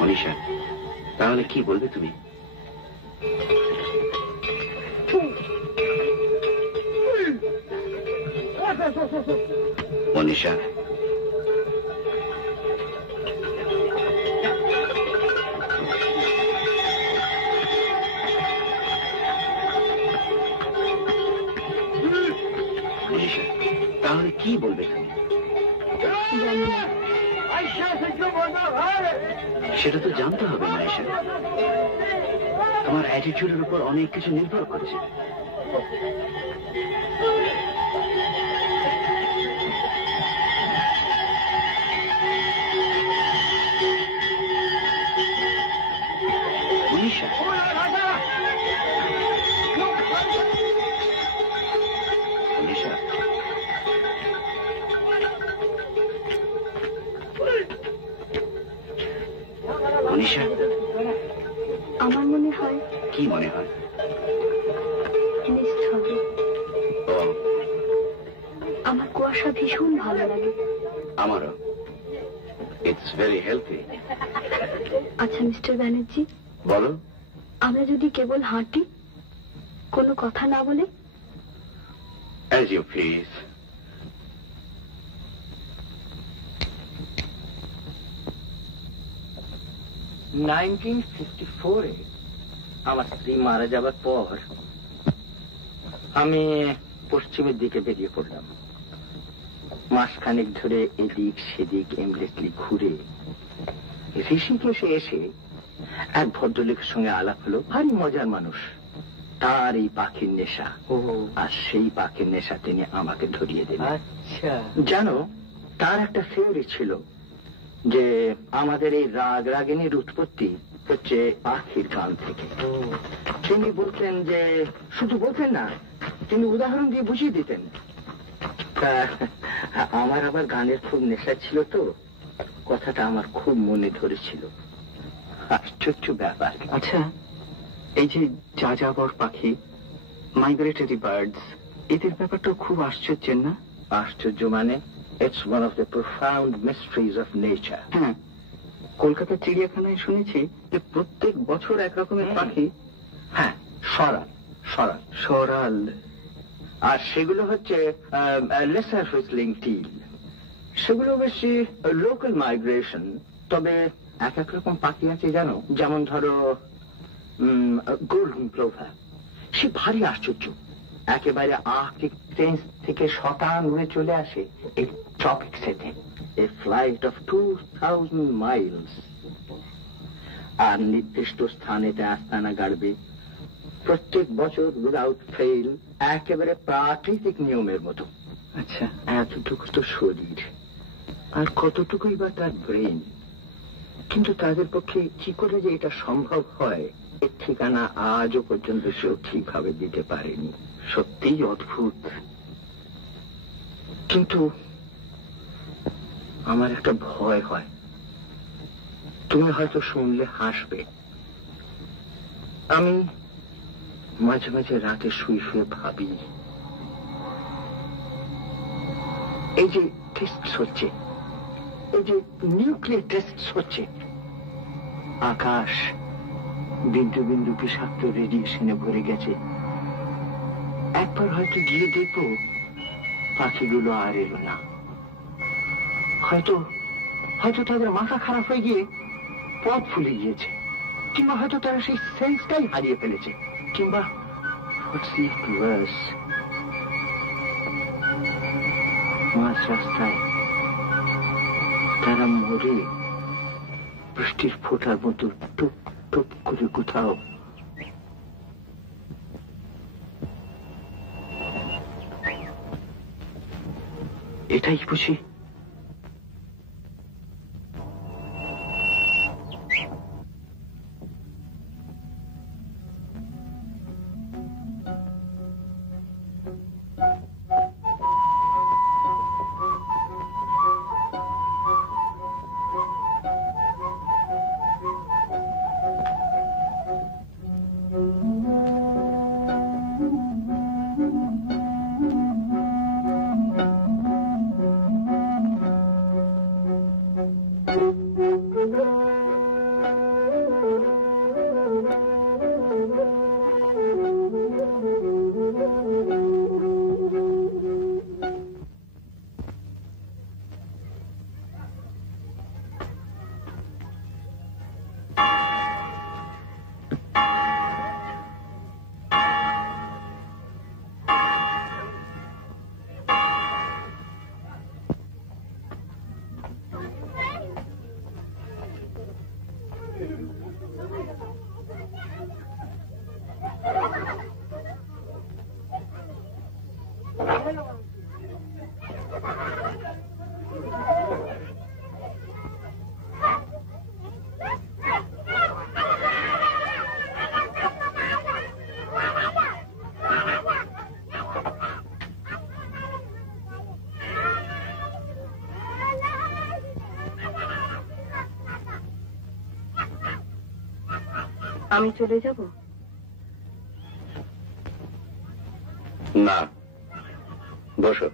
মনীষা, তাহলে কি বলবে তুমি? মনীষা, তাহলে কি বলবে তুমি? সেটা তো জানতে হবে মনীষা। তোমার অ্যাটিটিউডের উপর অনেক কিছু নির্ভর করছে। মনীষা, মনীষা, মনীষা, আমার মনে হয়। কি মনে হয়? মিস হবে। ও, আমার কুয়াশা ভীষণ ভালো লাগে। আমারও। It's very healthy. আচ্ছা মিস্টার ব্যানার্জি, বলো। আমরা যদি কেবল হাঁটি, কোনো কথা না বলে? As you please. আমার স্ত্রী মারা যাবার পর আমি পশ্চিমের দিকে বেরিয়ে পড়লাম। মাসখানেক ধরে এদিক সেদিক এমলেসলি ঘুরে ঋষিকেশে এসে এক ভদ্রলোকের সঙ্গে আলাপ হলো। ভারী মজার মানুষ, তার এই পাখির নেশা, আর সেই পাখির নেশা তিনি আমাকে ধরিয়ে দিলেন। আচ্ছা, জানো, তার একটা থিওরি ছিল যে আমাদের এই রাগ রাগিনীর উৎপত্তি হচ্ছে পাখির গান থেকে। তিনি বলতেন যে, শুধু বলতেন না, তিনি উদাহরণ দিয়ে বুঝিয়ে দিতেন। তা আমার আবার গানের খুব নেশা ছিল, তো কথাটা আমার খুব মনে ধরেছিল। আশ্চর্য ব্যাপার। আচ্ছা, এই যে যাযাবর পাখি, মাইগ্রেটরি বার্ডস, এদের ব্যাপারটা খুব আশ্চর্যের না? আশ্চর্য মানে, it's one of the profound mysteries of nature. হ্যাঁ, কলকাতা চিড়িয়াখানায় শুনেছি যে প্রত্যেক বছর এক রকমের পাখি। হ্যাঁ, সরাল সরাল সরাল। আর সেগুলো হচ্ছে লেসার হুইসলিং টিল। সেগুলো বেশি লোকাল মাইগ্রেশন। তবে এক এক রকম পাখি আছে জানো, যেমন ধরো গোল্ডেন প্লোভার। সে ভারী আশ্চর্য, একেবারে আর্কটিক রেঞ্জ থেকে শতান উড়ে চলে আসে এই ট্রপিক সেটে, এ ফ্লাইট অফ 2000 মাইলস। আর নির্দিষ্ট স্থানেতে আস্তানা গাড়বে প্রত্যেক বছর উইদাউট ফেইল, একেবারে প্রাকৃতিক নিয়মের মতো। আচ্ছা, এতটুকু তো শরীর, আর কতটুকুই বা তার ব্রেন। কিন্তু তাদের পক্ষে কি করে যে এটা সম্ভব হয়, এর ঠিকানা আজও পর্যন্ত সেও ঠিকভাবে দিতে পারেনি। সত্যিই অদ্ভুত। কিন্তু আমার একটা ভয় হয়, তুমি হয়তো শুনলে হাসবে। আমি মাঝে মাঝে রাতে শুয়ে শুয়ে ভাবি, এই যে টেস্ট হচ্ছে, এই যে নিউক্লিয়ার টেস্ট হচ্ছে, আকাশ বিন্দু বিন্দু বিষাক্ত রেডিয়েশনে ভরে গেছে। একবার হয়তো গিয়ে দেখবো পাখিগুলো আর এলো না। হয়তো হয়তো তাদের মাথা খারাপ হয়ে গিয়ে পথ ভুলে গিয়েছে, কিংবা হয়তো তারা সেই সেন্সটাই হারিয়ে ফেলেছে, কিংবা মাঝ রাস্তায় তারা মরে বৃষ্টির ফোঁটার মতো টুপ টুপ করে কোথাও। এটাই বুঝি? আমি চলে যাব? না, বসো,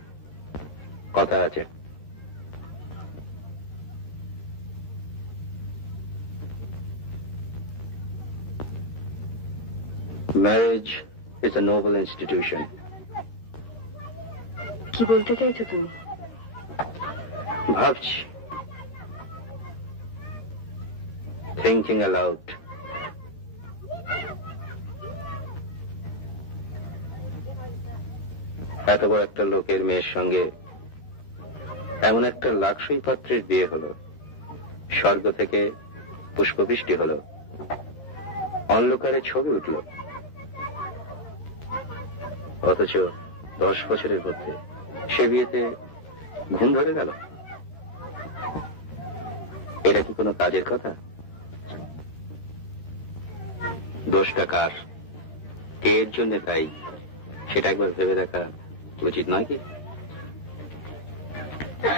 কথা আছে। Marriage is a noble institution. কি বলতে চাইছো তুমি? ভাবছি, thinking aloud. এত বড় একটা লোকের মেয়ের সঙ্গে এমন একটা লাক্সই পাত্রের বিয়ে হলো, স্বর্গ থেকে পুষ্পবৃষ্টি হলো, অন্ধকারে ছবি উঠল, অথচ 10 বছরের মধ্যে সে বিয়েতে ঘুম ধরে গেল। এটা কি কোনো কাজের কথা? দোষটা কার, কে এর জন্য তাই, সেটা একবার ভেবে দেখা উচিত নয় কি?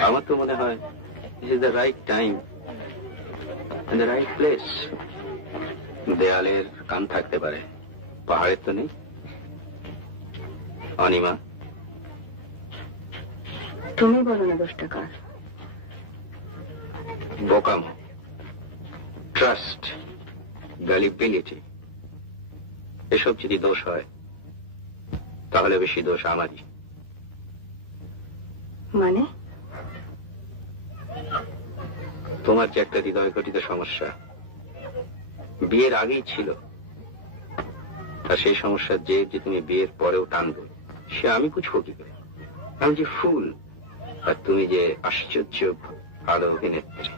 আমার তো মনে হয় this is the right time and the right place. দেয়ালের কান থাকতে পারে, পাহাড়ের তো নেই। অনিমা, তুমি বলো না দোষটা কার। বোকামো, ট্রাস্ট, গ্যালিবিলিটি, এসব যদি দোষ হয় তাহলে বেশি দোষ আমারই। মানে? তোমার যে একটা হৃদয় ঘটিত সমস্যা বিয়ের আগেই ছিল, আর সেই সমস্যার যে তুমি বিয়ের পরেও টানবে, সে আমি বুঝবো কি করে? আমি যে ফুল, আর তুমি যে আশ্চর্য ভালো অভিনেত্রী।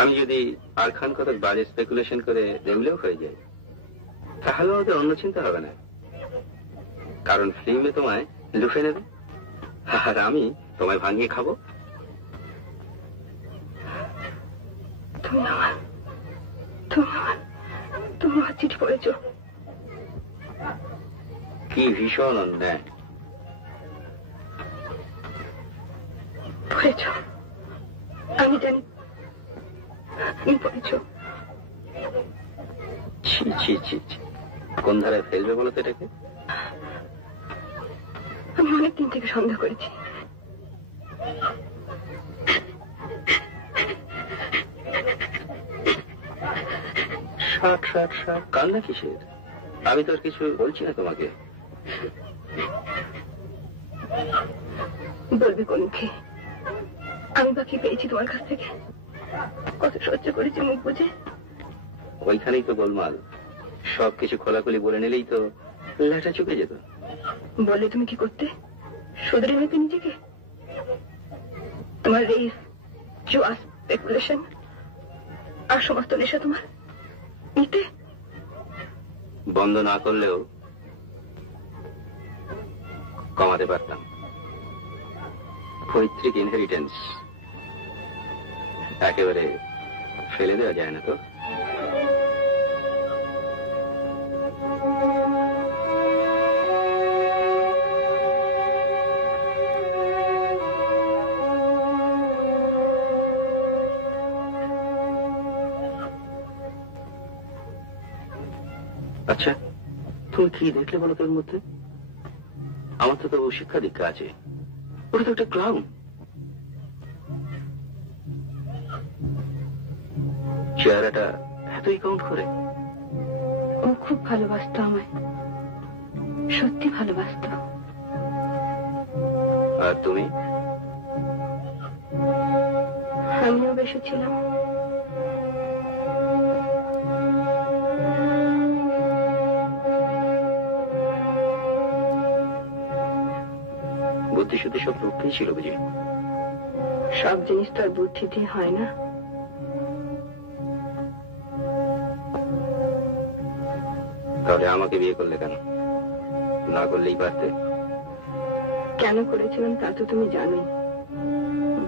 আমি যদি আর খান কত বাজে স্পেকুলেশন করে দেউলেও হয়ে যাই, তাহলে আমাদের অন্য চিন্তা হবে না, কারণ ফিল্মে তোমায় লুফে নেবে আর আমি তোমায় ভাঙিয়ে খাবো। তুমি আমার চিঠি পড়েছ? কি ভীষণ অন্যায়। পড়েছ, আমি জানি তুমি পড়েছ। ছি ছি ছি ছি, কোন ধারায় ফেলবে বলো তো এটাকে? আমি অনেকদিন থেকে সন্দেহ করেছি। কান্না কিসের? আমি তো আর কিছু বলছি না তোমাকে। বলবে কোন মুখে? আমি বাকি পেয়েছি তোমার কাছ থেকে, কত সহ্য করেছি মুখ বুঝে। ওইখানেই তো গোলমাল, সবকিছু খোলাখুলি বলে নিলেই তো লেটা চুকে যেত। বললে তুমি কি করতে? শুধরে নিতে নিজেকে? তোমার রেস, জুয়া, স্পেকুলেশন আর সমস্ত নেশা তোমার নিতে? বন্ধ না করলেও কমাতে পারতাম। পৈতৃক ইনহেরিটেন্স একেবারে ফেলে দেওয়া যায় না তো। আচ্ছা, তুমি কি দেখলে বলো তোর মধ্যে? আমার তো তবু শিক্ষা দীক্ষা আছে, ওটা তো একটা ক্লাউন। চেহারাটা এতই কাউন্ট করে? ও খুব ভালোবাসতো আমায়, সত্যি ভালোবাসতো। আর তুমি? আমিও বেসেছিলাম। বুদ্ধি শুদ্ধি সব রূপেই ছিল বুঝি? সব জিনিস তো আর বুদ্ধি দিয়ে হয় না। তাহলে আমাকে বিয়ে করলে কেন? না করলেই পারতে। কেন করেছিলাম তা তো তুমি জানোই।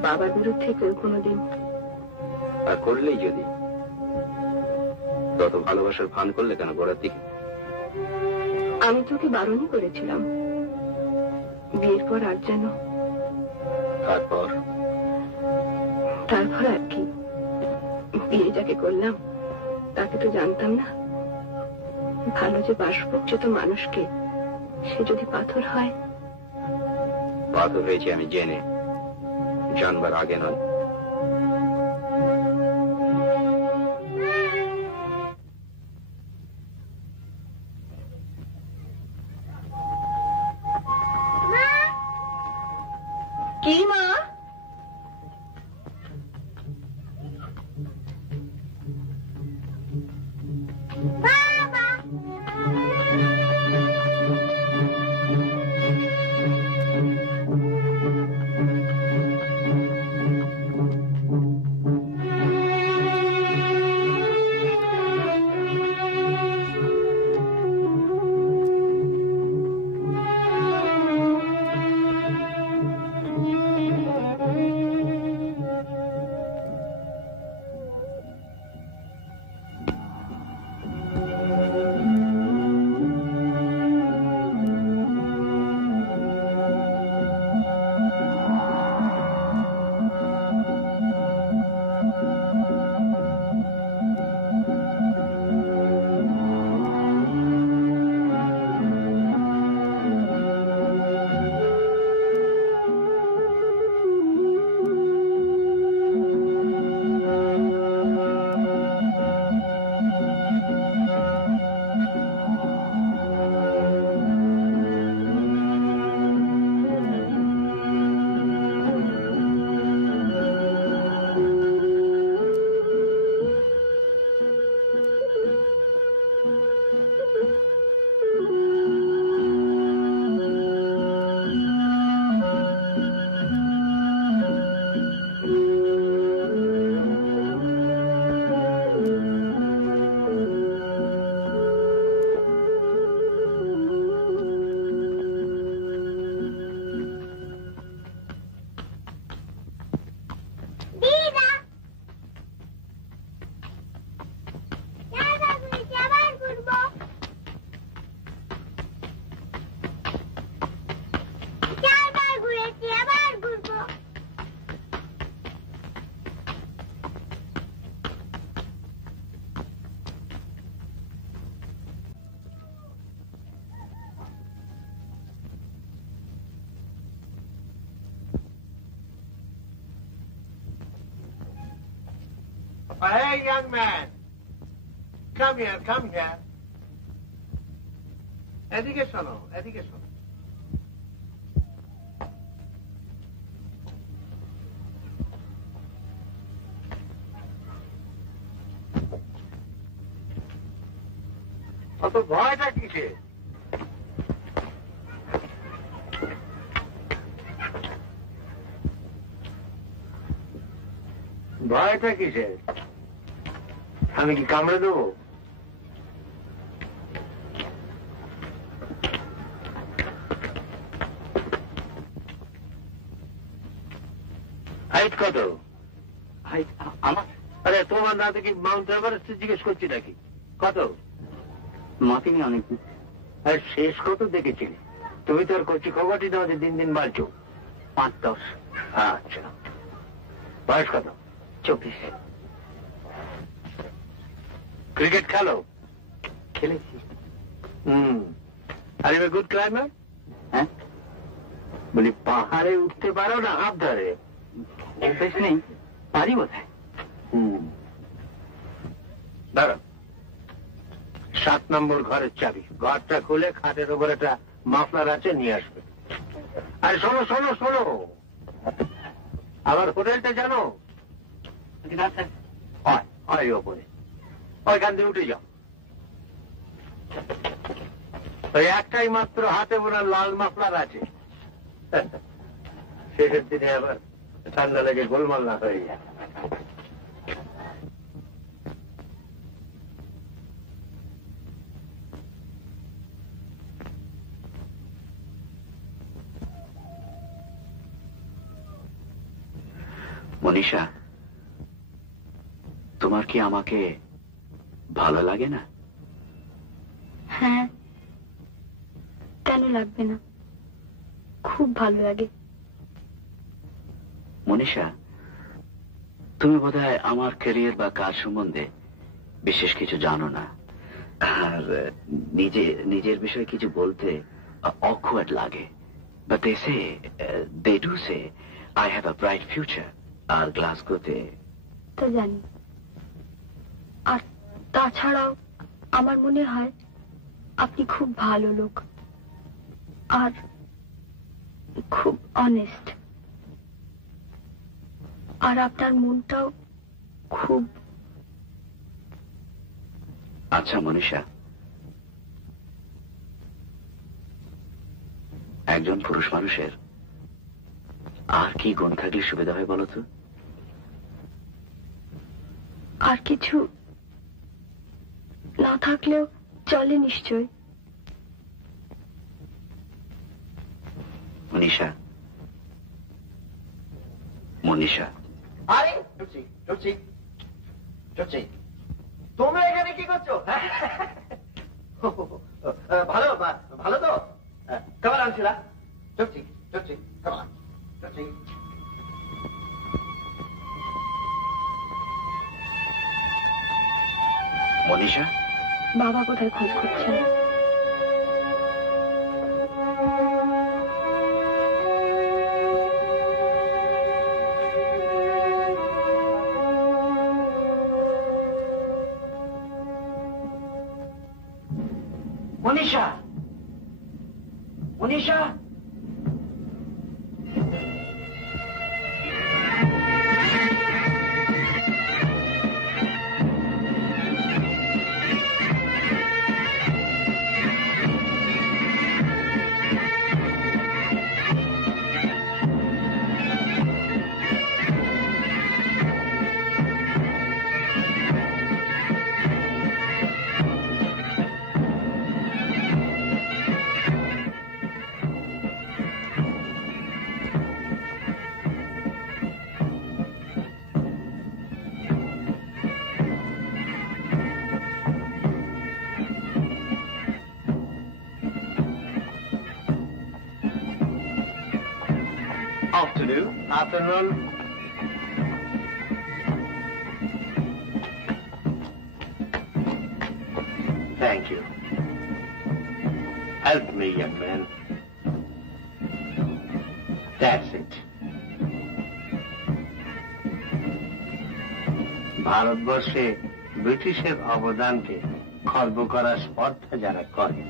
বাবার বিরুদ্ধে কেউ কোনোদিন। আর করলেই যদি, তত ভালোবাসার ফান করলে কেন গোড়ার দিকে? আমি তোকে বারণই করেছিলাম বিয়ের পর আর যেন। তারপর আর কি, বিয়ে যাকে করলাম তাকে তো জানতাম না ভালো যে বাসবো যত মানুষকে, সে যদি পাথর হয়। পাথর হয়েছে আমি জেনে, জানবার আগে নয়। কি মা? মা Hey, young man. Come here, come here. এদিকে শোনো, এদিকে শোনো। অত ভয়টা কিসে? ভয়টা কিসে? আমি কি কামড়ে দেবো? হাইট কত? আমার আরে তোমার না দেখি মাউন্ট এভারেস্ট জিজ্ঞেস করছি নাকি? কত? মাপিনি অনেক। আর শেষ কত দেখেছিলে? তুমি তো আর কচি খবরটি তোমাদের দিন দিন বাড়ছো। 5-10। আচ্ছা, বয়স কত? 24। ক্রিকেট খেলো? খেলেছি। Are you good climber? হ্যাঁ, বলি পাহাড়ে উঠতে পারো না হাত ধরে? অভ্যেস নেই, পারি বোধহয়। দাঁড়া, 7 নম্বর ঘরের চাবি। ঘরটা খুলে খাটের ওপর একটা মাফলার আছে, নিয়ে আসবে। আরে শোনো শোনো শোনো, আমার হোটেলটা জানো? হয় ওপরে, ওইখান দিয়ে উঠে যাও। ওই একটাই মাত্র হাতে বোনা লাল মাফলার আছে। শেষের দিনে আবার ঠান্ডা লেগে গোলমাল না হয়ে যায়। মনীষা, তোমার কি আমাকে ভালো লাগে না? হ্যাঁ, কেন লাগবে না, খুব ভালো লাগে। মনীষা, তুমি বোধহয় আমার ক্যারিয়ার বা কাজ সম্বন্ধে বিশেষ কিছু জানো না, আর নিজের বিষয়ে কিছু বলতে awkward লাগে। But they do say I have a bright future. আর গ্লাসগোতে তা জানি, আর তাছাড়াও আমার মনে হয় আপনি খুব ভালো লোক আর খুব অনেস্ট, আর আপনার মনটাও খুব। আচ্ছা মনীষা, একজন পুরুষ মানুষের আর কি গুণ থাকলে সুবিধা হয় বলো তো? আর কিছু না থাকলেও চলে নিশ্চয়। মনীষা, মনীষা। আরে চুপছি, তোমরা এখানে কি করছো? ভালো ভালো তো? কেমন আনছিলা? চুপছি, কেমন? মনীষা, বাবা কোথায় খোঁজ করছেন? Manisha, Manisha. Afternoon. Thank you. Help me, young man. That's it. ভারতবর্ষে ব্রিটিশের অবদানকে খর্ব করার স্পর্ধা যারা করে,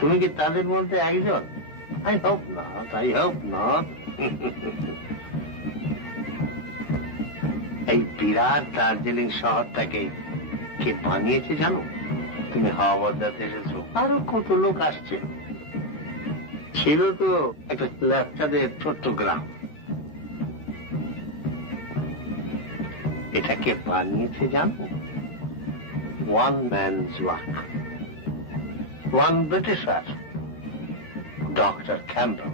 তুমি কি তাদের মধ্যে একজন? I hope not, I hope not. এই বিরাট দার্জিলিং শহরটাকে কে বানিয়েছে জানো? তুমি হাওয়া বদলাতে এসেছো, আরো কত লোক আসছে। ছিল তো একটা ল্যাপটাদের ছোট্ট গ্রাম, এটাকে বানিয়েছে জানো? One man's work, one Britisher, doctor Campbell.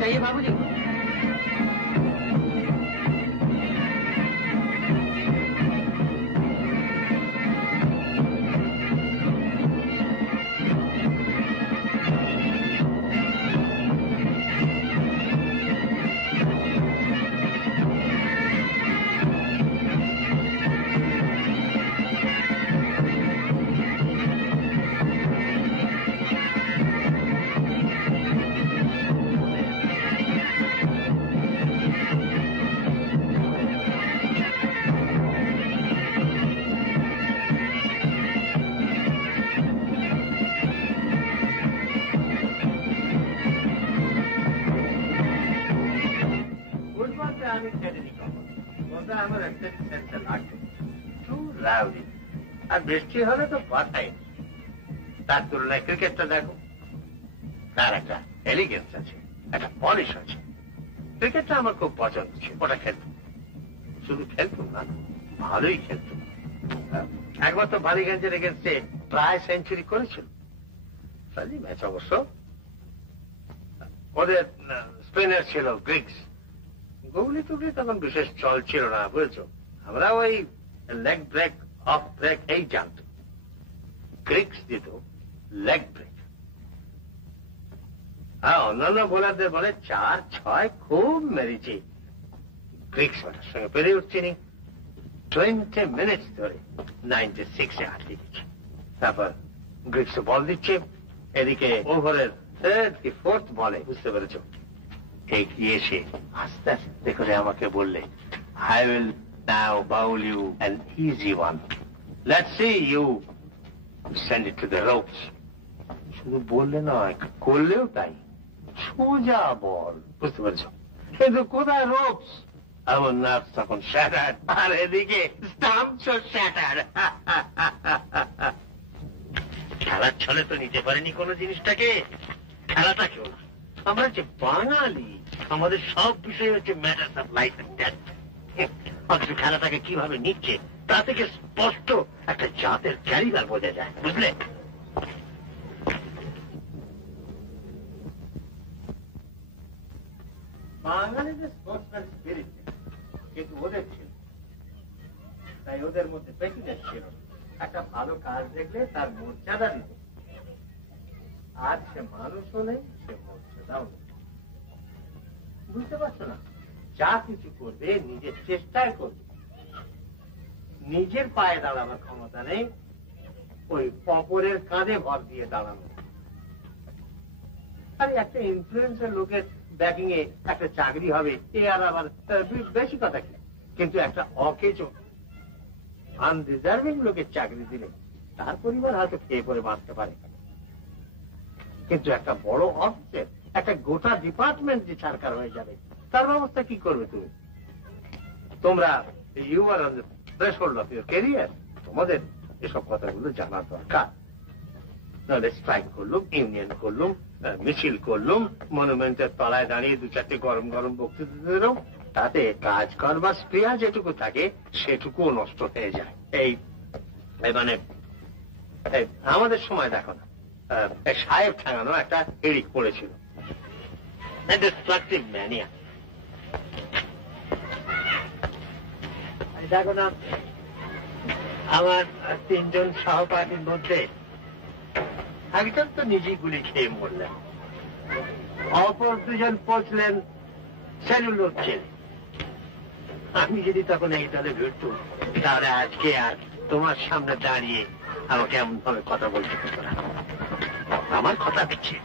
चाहिए बाबूजी? আর বৃষ্টি হলে তো কথাই, তার তুলনায় ক্রিকেটটা দেখো, তার একটা এলিগেন্স আছে, একটা পলিশ আছে। ক্রিকেটটা আমার খুব পছন্দ ছিল, ওটা খেলতাম, শুধু খেলতাম না, ভালোই খেলতাম। একবার তো বালিগঞ্জের এগেন্স্টে প্রায় সেঞ্চুরি করেছিল। ম্যাচ অবশ্য ওদের স্পিনার ছিল গ্রিক্স। গুগলি টুগলি তখন বিশেষ চল ছিল না, বুঝেছো? আমরা ওই লেগ ব্রেক, অফ ব্রেক এই জানতো। গ্রিক্স দিত লেগ ব্রেক। হ্যাঁ, অন্যান্য বোলারদের বলে 4-6 খুব মেরেছি, গ্রিক্স ওটার সঙ্গে পেরে উঠছিনি। 20 মিনিট ধরে 96-এ আটকে দিচ্ছে। তারপর গ্রিক্স বল দিচ্ছে, এদিকে ওভারের 3rd কি 4th বলে, বুঝতে পেরেছ, এগিয়ে এসে আস্তে আস্তে করে আমাকে বললে, I will now bowl you an easy one. Let's see you send it to the ropes. শুধু বললে নয়, করলেও তাই, সোজা বল, বুঝতে পেরেছ? কিন্তু কোথায় রোপস? আমার নার্ভ তখন শ্যাটার্ড, আর এদিকে স্টাম্পসও শ্যাটার্ড। খেলার ছলে তো নিতে পারিনি কোনো জিনিসটাকে, খেলাটাকেও না। আমরা যে বাঙালি, আমাদের সব বিষয় হচ্ছে matters of life and death. অথচ খেলাটাকে কিভাবে নিচ্ছে তা থেকে স্পষ্ট একটা জাতের ক্যারিবার বোঝা যায়, বুঝলে? বাঙালিদের স্পোর্টসম্যান স্পিরিট কিন্তু ওদের ছিল, তাই ওদের মধ্যে প্রেসিডেন্ট ছিল, একটা ভালো কাজ দেখলে তার মর্যাদা দিত। আর সে মানুষও নেই, সে মর্যাদাও নেই, বুঝতে পারছো না? যা কিছু করবে নিজের চেষ্টায় করবে, নিজের পায়ে দাঁড়ানোর ক্ষমতা নেই, ওই অপরের কাঁধে ভর দিয়ে দাঁড়ানো। আরে একটা ইনফ্লুয়েন্সের লোকের ব্যাকিং এ একটা চাকরি হবে, এ আর আবার বেশি কথা কি? কিন্তু একটা অকেজো আনডিজার্ভিং লোকের চাকরি দিলে তার পরিবার হয়তো খেয়ে পরে বাঁচতে পারে, কিন্তু একটা বড় অফিসের একটা গোটা ডিপার্টমেন্ট যে সরকার হয়ে যাবে, তার ব্যবস্থা কি করবে তুমি? তোমরা you are on the threshold of your career, তোমাদের এসব কথাগুলো জানা দরকার। নাহলে স্ট্রাইক করলুম, ইউনিয়ন করলুম, মিছিল করলুম, মনুমেন্টের তলায় দাঁড়িয়ে 2-4টে গরম গরম বক্তৃতা দিলাম, তাতে কাজ করবার স্প্রিয়া যেটুকু থাকে সেটুকুও নষ্ট হয়ে যায়। এই মানে আমাদের সময় দেখো না, সাহেব ঠাঙানো একটা এড়িক পড়েছিল। Destructive mania. দেখো না, আমার 3 জন সহপাঠীর মধ্যে একজন তো নিজেই গুলি খেয়ে মরলেন, অপর 2 জন পচলেন সেলুলোর ছেলে। আমি যদি তখন এই দলে ভিড়তুম, তাহলে আজকে আর তোমার সামনে দাঁড়িয়ে আমাকে এমন ভাবে কথা বলতে হতো না। আমার কথা দিচ্ছে,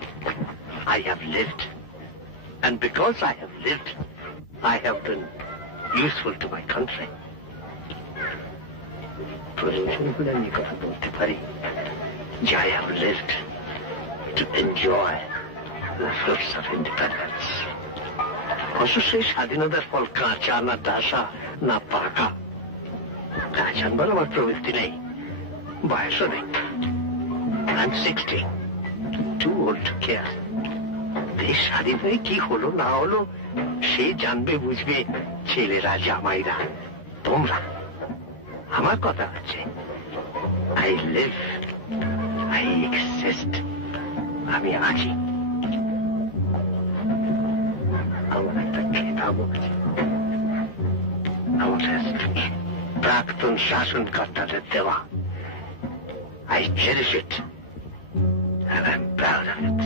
I have lived, and because I have lived, I have been useful to my country. প্রয়োজন হলে আমি কথা বলতে পারি যে I have lived to enjoy the fruits of independence. অবশ্য সেই স্বাধীনতার ফল কাঁচা না দাসা না পাকা, তা জানবার আমার প্রবৃত্তি নেই, বয়সও নেই। I'm 60, too old to care. দেশ স্বাধীন হয়ে কি হলো না হলো সে জানবে বুঝবে ছেলেরা, জামাইরা, তোমরা। আমার কথা হচ্ছে I live, I exist, আমি আছি। আমার একটা খেতাব আছে, আমাদের প্রাক্তন শাসনকর্তাদের দেওয়া। I cherish it and I'm proud of it.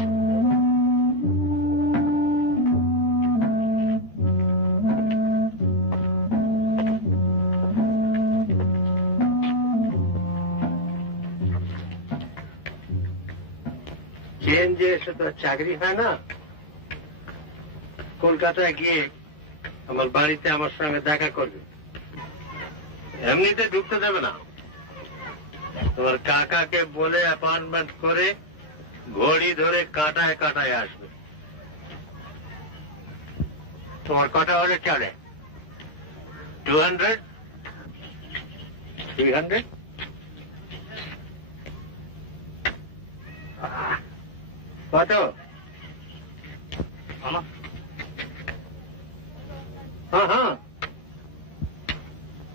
চেঞ্জে এসে তো চাকরি হয় না। কলকাতায় গিয়ে আমার বাড়িতে আমার সঙ্গে দেখা করবে, এমনিতে ঢুকতে দেবে না। তোমার কাকাকে বলে অ্যাপয়েন্টমেন্ট করে ঘড়ি ধরে কাটায় কাটায় আসবে। তোমার কটা হলে চলে? 200, 300? কত?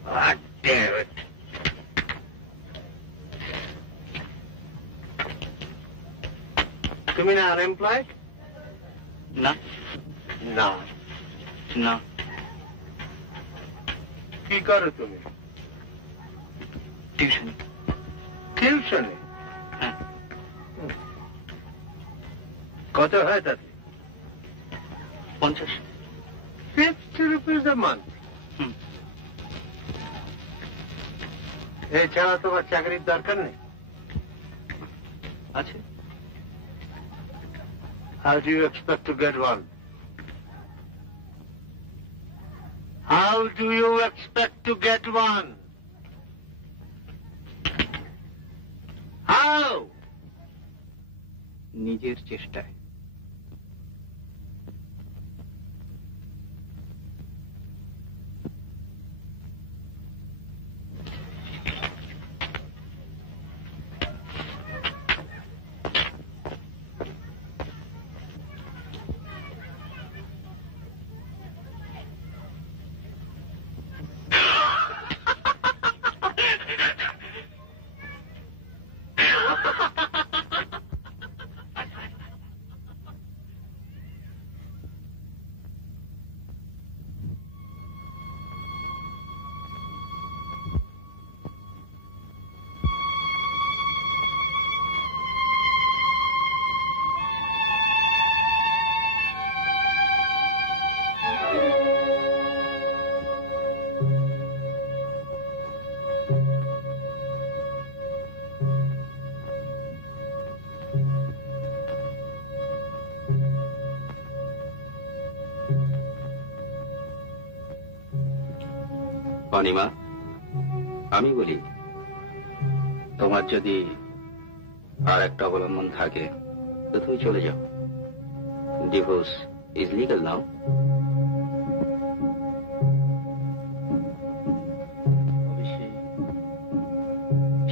হ্যাঁ, তুমি না আনএমপ্লয়েড? না না। না। কি করো তুমি? টিউশন। টিউশনে? হ্যাঁ। কত হয় তাতে? 50। 50 rupees a month? এছাড়া তোমার চাকরির দরকার নেই? আছে। How do you expect to get one? How do you expect to get one? How? নিজের চেষ্টায়। অনিমা, আমি বলি, তোমার যদি আর একটা অবলম্বন থাকে তো তুমি চলে যাও। ডিভোর্স ইজ লিগাল নাও।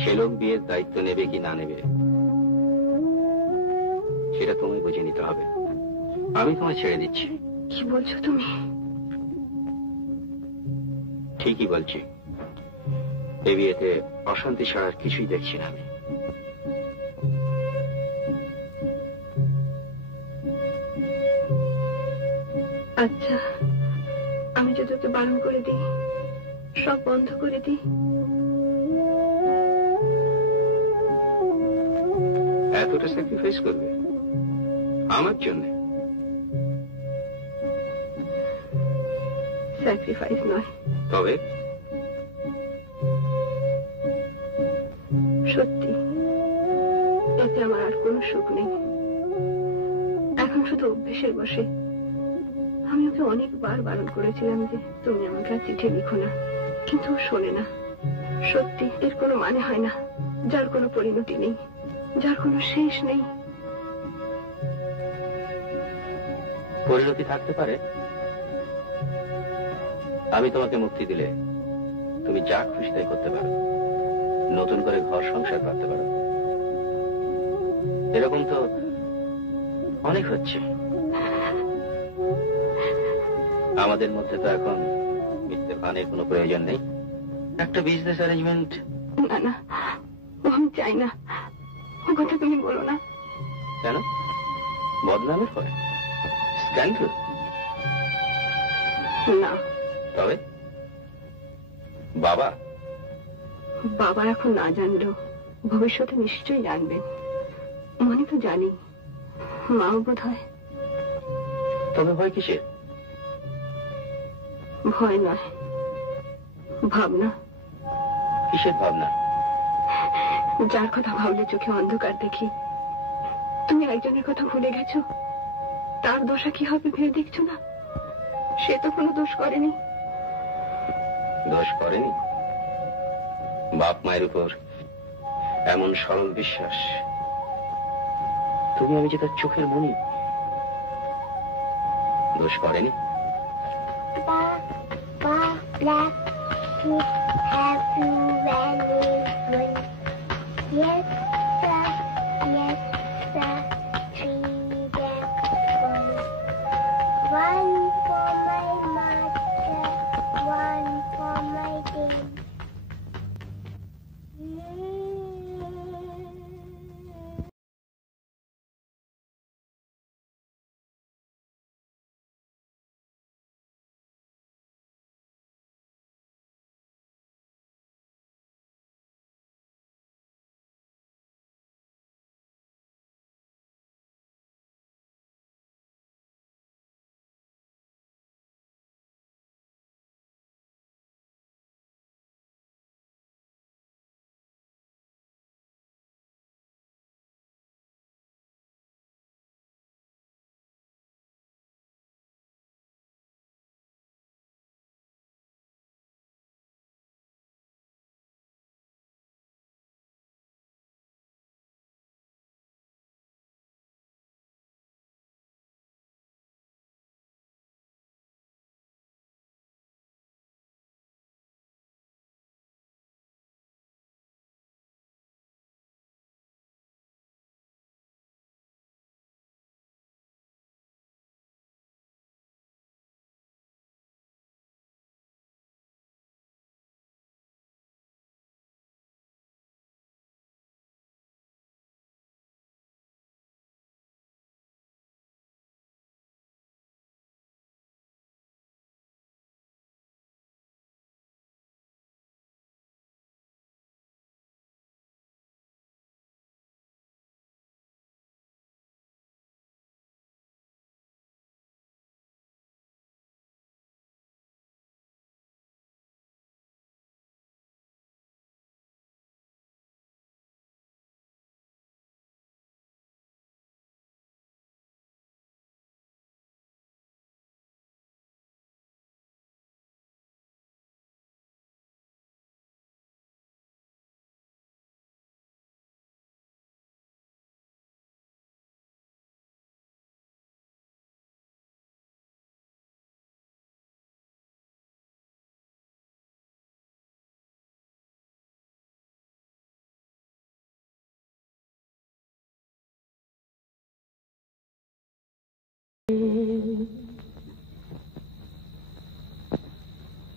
সে লোক বিয়ের দায়িত্ব নেবে কি না নেবে সেটা তোমায় বুঝে নিতে হবে। আমি তোমায় ছেড়ে দিচ্ছি। কি বলছো তুমি? ঠিকই বলছি। এই বিয়েতে অশান্তি ছাড়ার কিছুই দেখছি না আমি। আচ্ছা, আমি যদি ওকে বারণ করে দিই, সব বন্ধ করে দিই? এতটা স্যাক্রিফাইস করবে আমার জন্য? স্যাক্রিফাইস নয়, তবে সত্যি এতে আমার আর কোনো সুখ নেই। এখন শুধু অভ্যেসের বসে। আমি ওকে অনেকবার বারণ করেছিলাম যে তুমি আমাকে আর চিঠি লিখো না, কিন্তু ও শোনে না। সত্যি এর কোনো মানে হয় না, যার কোনো পরিণতি নেই, যার কোনো শেষ নেই। পরিণতি থাকতে পারে। আমি তোমাকে মুক্তি দিলে তুমি যা খুশি তাই করতে পারো, নতুন করে ঘর সংসার করতে পারো। এরকম তো অনেক হচ্ছে। আমাদের মধ্যে তো এখন মিথ্যে ভানের কোনো প্রয়োজন নেই। একটা বিজনেস অ্যারেঞ্জমেন্ট। না না, ও আমি চাই না। ও কথা তুমি বলো না। কেন? বদনামের পরে স্ক্যান্ডাল? না। তবে বাবা? বাবা এখন না জানলেও ভবিষ্যতে নিশ্চয়ই জানবেন। মনে তো জানি, মাও বোধ হয়। তবে ভয় কিসের? ভয় নয়, ভাবনা। কিসের ভাবনা? যার কথা ভাবলে চোখে অন্ধকার দেখি। তুমি একজনের কথা ভুলে গেছো, তার দোষা কি হবে ভেবে দেখছো না? সে তো কোনো দোষ করেনি। দোষ করেনি? বাপ মায়ের উপর এমন সরল বিশ্বাস। তুমি আমি যে তার চোখের মনি। দোষ করেনি? Yes, sir. Yes, sir. 3 days. One for my master, one for my day.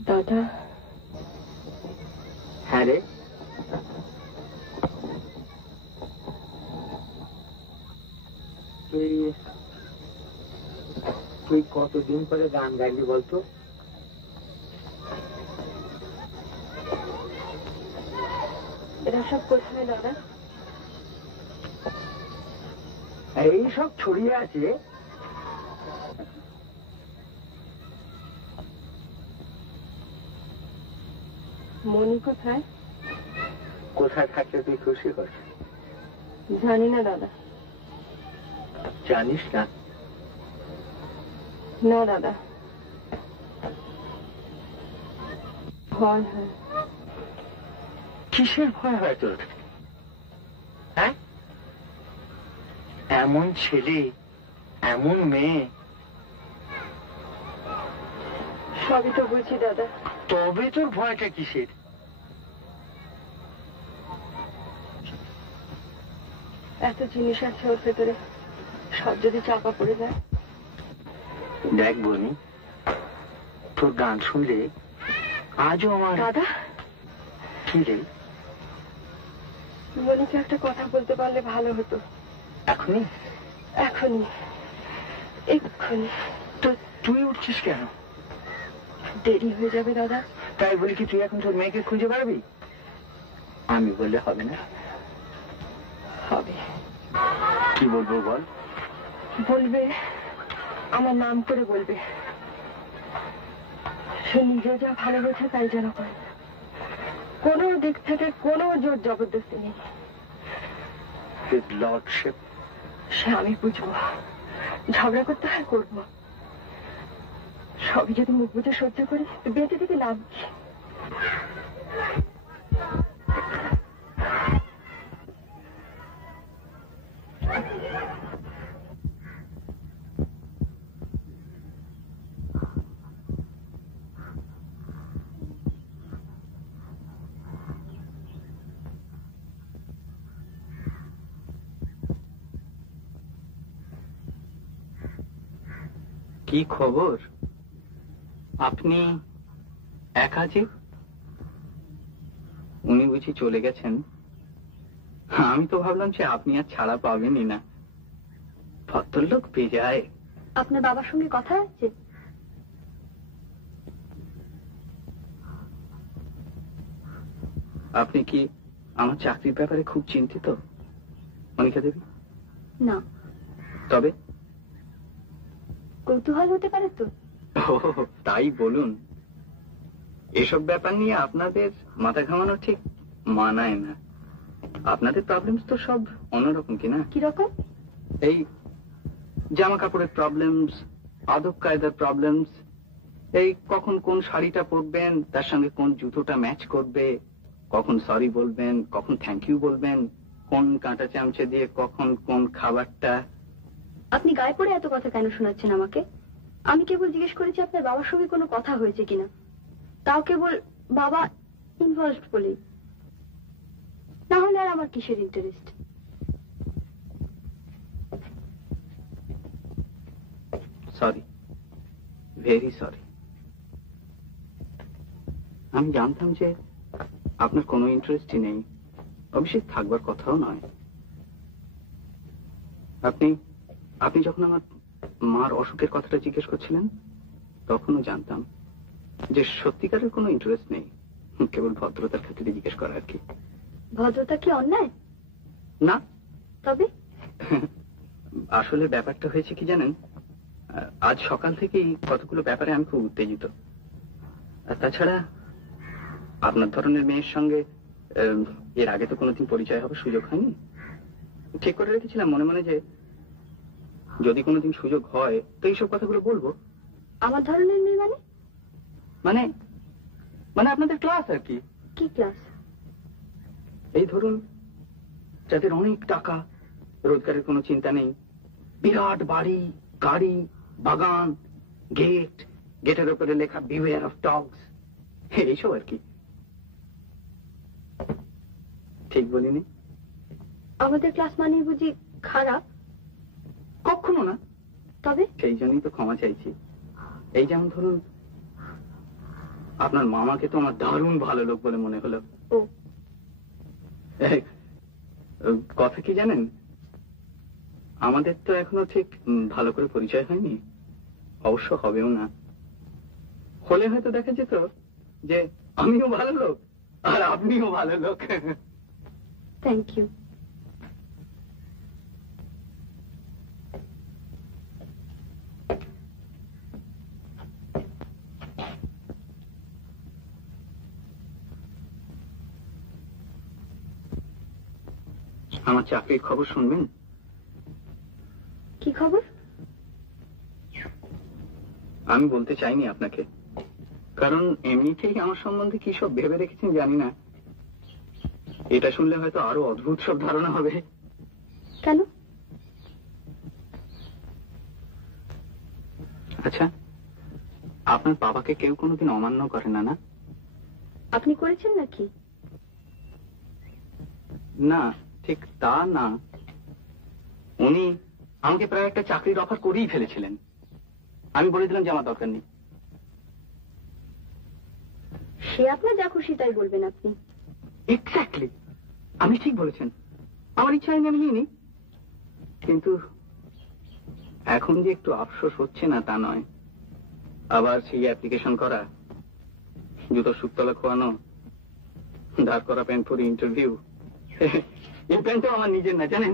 দাদা। হ্যাঁ রে, তুই কত কতদিন পরে গান গাইলি বলতো? এরা সব কোথায় দাদা? এই সব ছড়িয়ে আছে। মনি কোথায়? কোথায় থাকলে তুই খুশি হস? জানি না দাদা। জানিস না? না দাদা, ভয় হয়। কিসের ভয় হয় তোর? হ্যাঁ, এমন ছেলে, এমন মেয়ে। সবই তো বুঝি দাদা। তবে তোর ভয়টা কিসের? এত জিনিস আছে ওর ভেতরে, সব যদি চাপা পড়ে যায়। দেখ বনি, তোর গান শুনলে আজও আমার। দাদা, কি রে? মনিকে একটা কথা বলতে পারলে ভালো হতো। এখনই? এখনই, এক্ষুনি। তো তুই উঠছিস কেন? দেরি হয়ে যাবে দাদা। তাই বলি কি তুই এখন তোর মেয়েকে খুঁজে পারবি? আমি বললে হবে না। হবে। কি বলবো বল? বলবে, আমার নাম করে বলবে। সে নিজে যা ভালো বোঝে তাই যেন করে, কোনো দিক থেকে কোনো জোর জবরদস্তি নেই। লর্ডশিপ। সে আমি বুঝবো, ঝগড়া করতে হয় করবো। সবই যদি মুখ বুঝে সহ্য করি বেঁচে থেকে লাভ কি? কি খবর? আপনি একা যে? উনি বুঝি চলে গেছেন? আমি তো ভাবলাম যে আপনি আর ছাড়া পাবেনই না। ভদ্রলোক বেজায়। আপনার বাবার সঙ্গে কথা হচ্ছে? আপনি কি আমার চাকরির ব্যাপারে খুব চিন্তিত মনিকা দেবী? না। তবে কৌতূহল হতে পারে তো। ও তাই বলুন। এসব ব্যাপার নিয়ে আপনাদের মাথা ঘামানো ঠিক মানায় না। আপনাদের প্রবলেমস তো সব অন্যরকম কিনা? কিরকম? এই জামা কাপড়ের প্রবলেমস, আদব কায়দার প্রবলেমস, এই কখন কোন শাড়িটা পরবেন, তার সঙ্গে কোন জুতোটা ম্যাচ করবে, কখন সরি বলবেন, কখন থ্যাংক ইউ বলবেন, কোন কাঁটা চামচে দিয়ে কখন কোন খাবারটা। আপনি গায়ে পড়ে এত কথা কেন শোনাচ্ছেন আমাকে? আমি কেবল জিজ্ঞেস করেছি আপনার বাবার সঙ্গে কোনো কথা হয়েছে কিনা, তাও কেবল বাবা ইনভলভড বলে। না হলে আর আমার কিসের ইন্টারেস্ট? Sorry, very sorry. আমি জানতাম যে আপনার কোনো ইন্টারেস্টই নেই, অবশ্যই থাকবার কথাও নয়। আপনি আপনি যখন আমার মার অসুখের কথাটা জিজ্ঞেস করছিলেন তখনও জানতাম যে সত্যিকারের কোনো ইন্টারেস্ট নেই, কেবল ভদ্রতার ক্ষেত্রে জিজ্ঞেস করা আর কি। ভদ্রতা কি অন্যায়? না। তবে আসলে ব্যাপারটা হয়েছে কি জানেন, আজ সকাল থেকেই কতগুলো ব্যাপারে আমি খুব উত্তেজিত। আর তাছাড়া আপনার ধরনের মেয়ের সঙ্গে এর আগে তো কোনোদিন পরিচয় হবার সুযোগ হয়নি। ঠিক করে রেখেছিলাম মনে মনে যে যদি কোনোদিন সুযোগ হয় তো এইসব কথাগুলো বলবো। আমার ধরনের মেয়ে মানে? মানে মানে আপনাদের ক্লাস আর কি। কি ক্লাস? এই ধরুন, যাদের অনেক টাকা, রোজগারের কোনো চিন্তা নেই, বিরাট বাড়ি, গাড়ি, বাগান, গেট, গেটের উপরে লেখা বিওয়্যার অফ ডগস, এইসব আর কি। ঠিক বলিনি? আমাদের ক্লাস মানে বুঝি খারাপ? কখনো না। তবে সেই জন্যই তো ক্ষমা চাইছি। এই যেমন ধরুন, আপনার মামাকে তো আমার দারুণ ভালো লোক বলে মনে হলো। ও কথা কি জানেন, আমাদের তো এখনো ঠিক ভালো করে পরিচয় হয়নি। অবশ্য হবেও না। হলে হয়তো দেখা যেত যে আমিও ভালো লোক আর আপনিও ভালো লোক। Thank you. আমার চাকরির খবর শুনবেন? কি খবর? আমি বলতে চাইনি আপনাকে, কারণ এমনিতেই আমার সম্বন্ধে কি সব ভেবে রেখেছেন জানি না। এটা শুনলে হয়তো আরো অদ্ভুত সব ধারণা হবে। কেন? আচ্ছা, আপনার বাবাকে কেউ কোনোদিন অমান্য করে না? না, আপনি করেছেন নাকি? না, ঠিক তা না। উনি আমাকে প্রায় একটা চাকরির অফার করেই ফেলেছিলেন। আমি বলে দিলাম যে আমার দরকার নেই। সে আপনার যা খুশি তাই বলবেন আপনি। এক্স্যাক্টলি, আপনি ঠিক বলেছেন। আমার ইচ্ছা হয়নি আমি নিইনি, কিন্তু এখন যে একটু আফসোস হচ্ছে না তা নয়। আবার সেই অ্যাপ্লিকেশন করা, জুতো সুতলা খোয়ানো, দাঁড় করা প্যান্ট পরে ইন্টারভিউ। এই প্যান্টটাও আমার নিজের না, জানেন।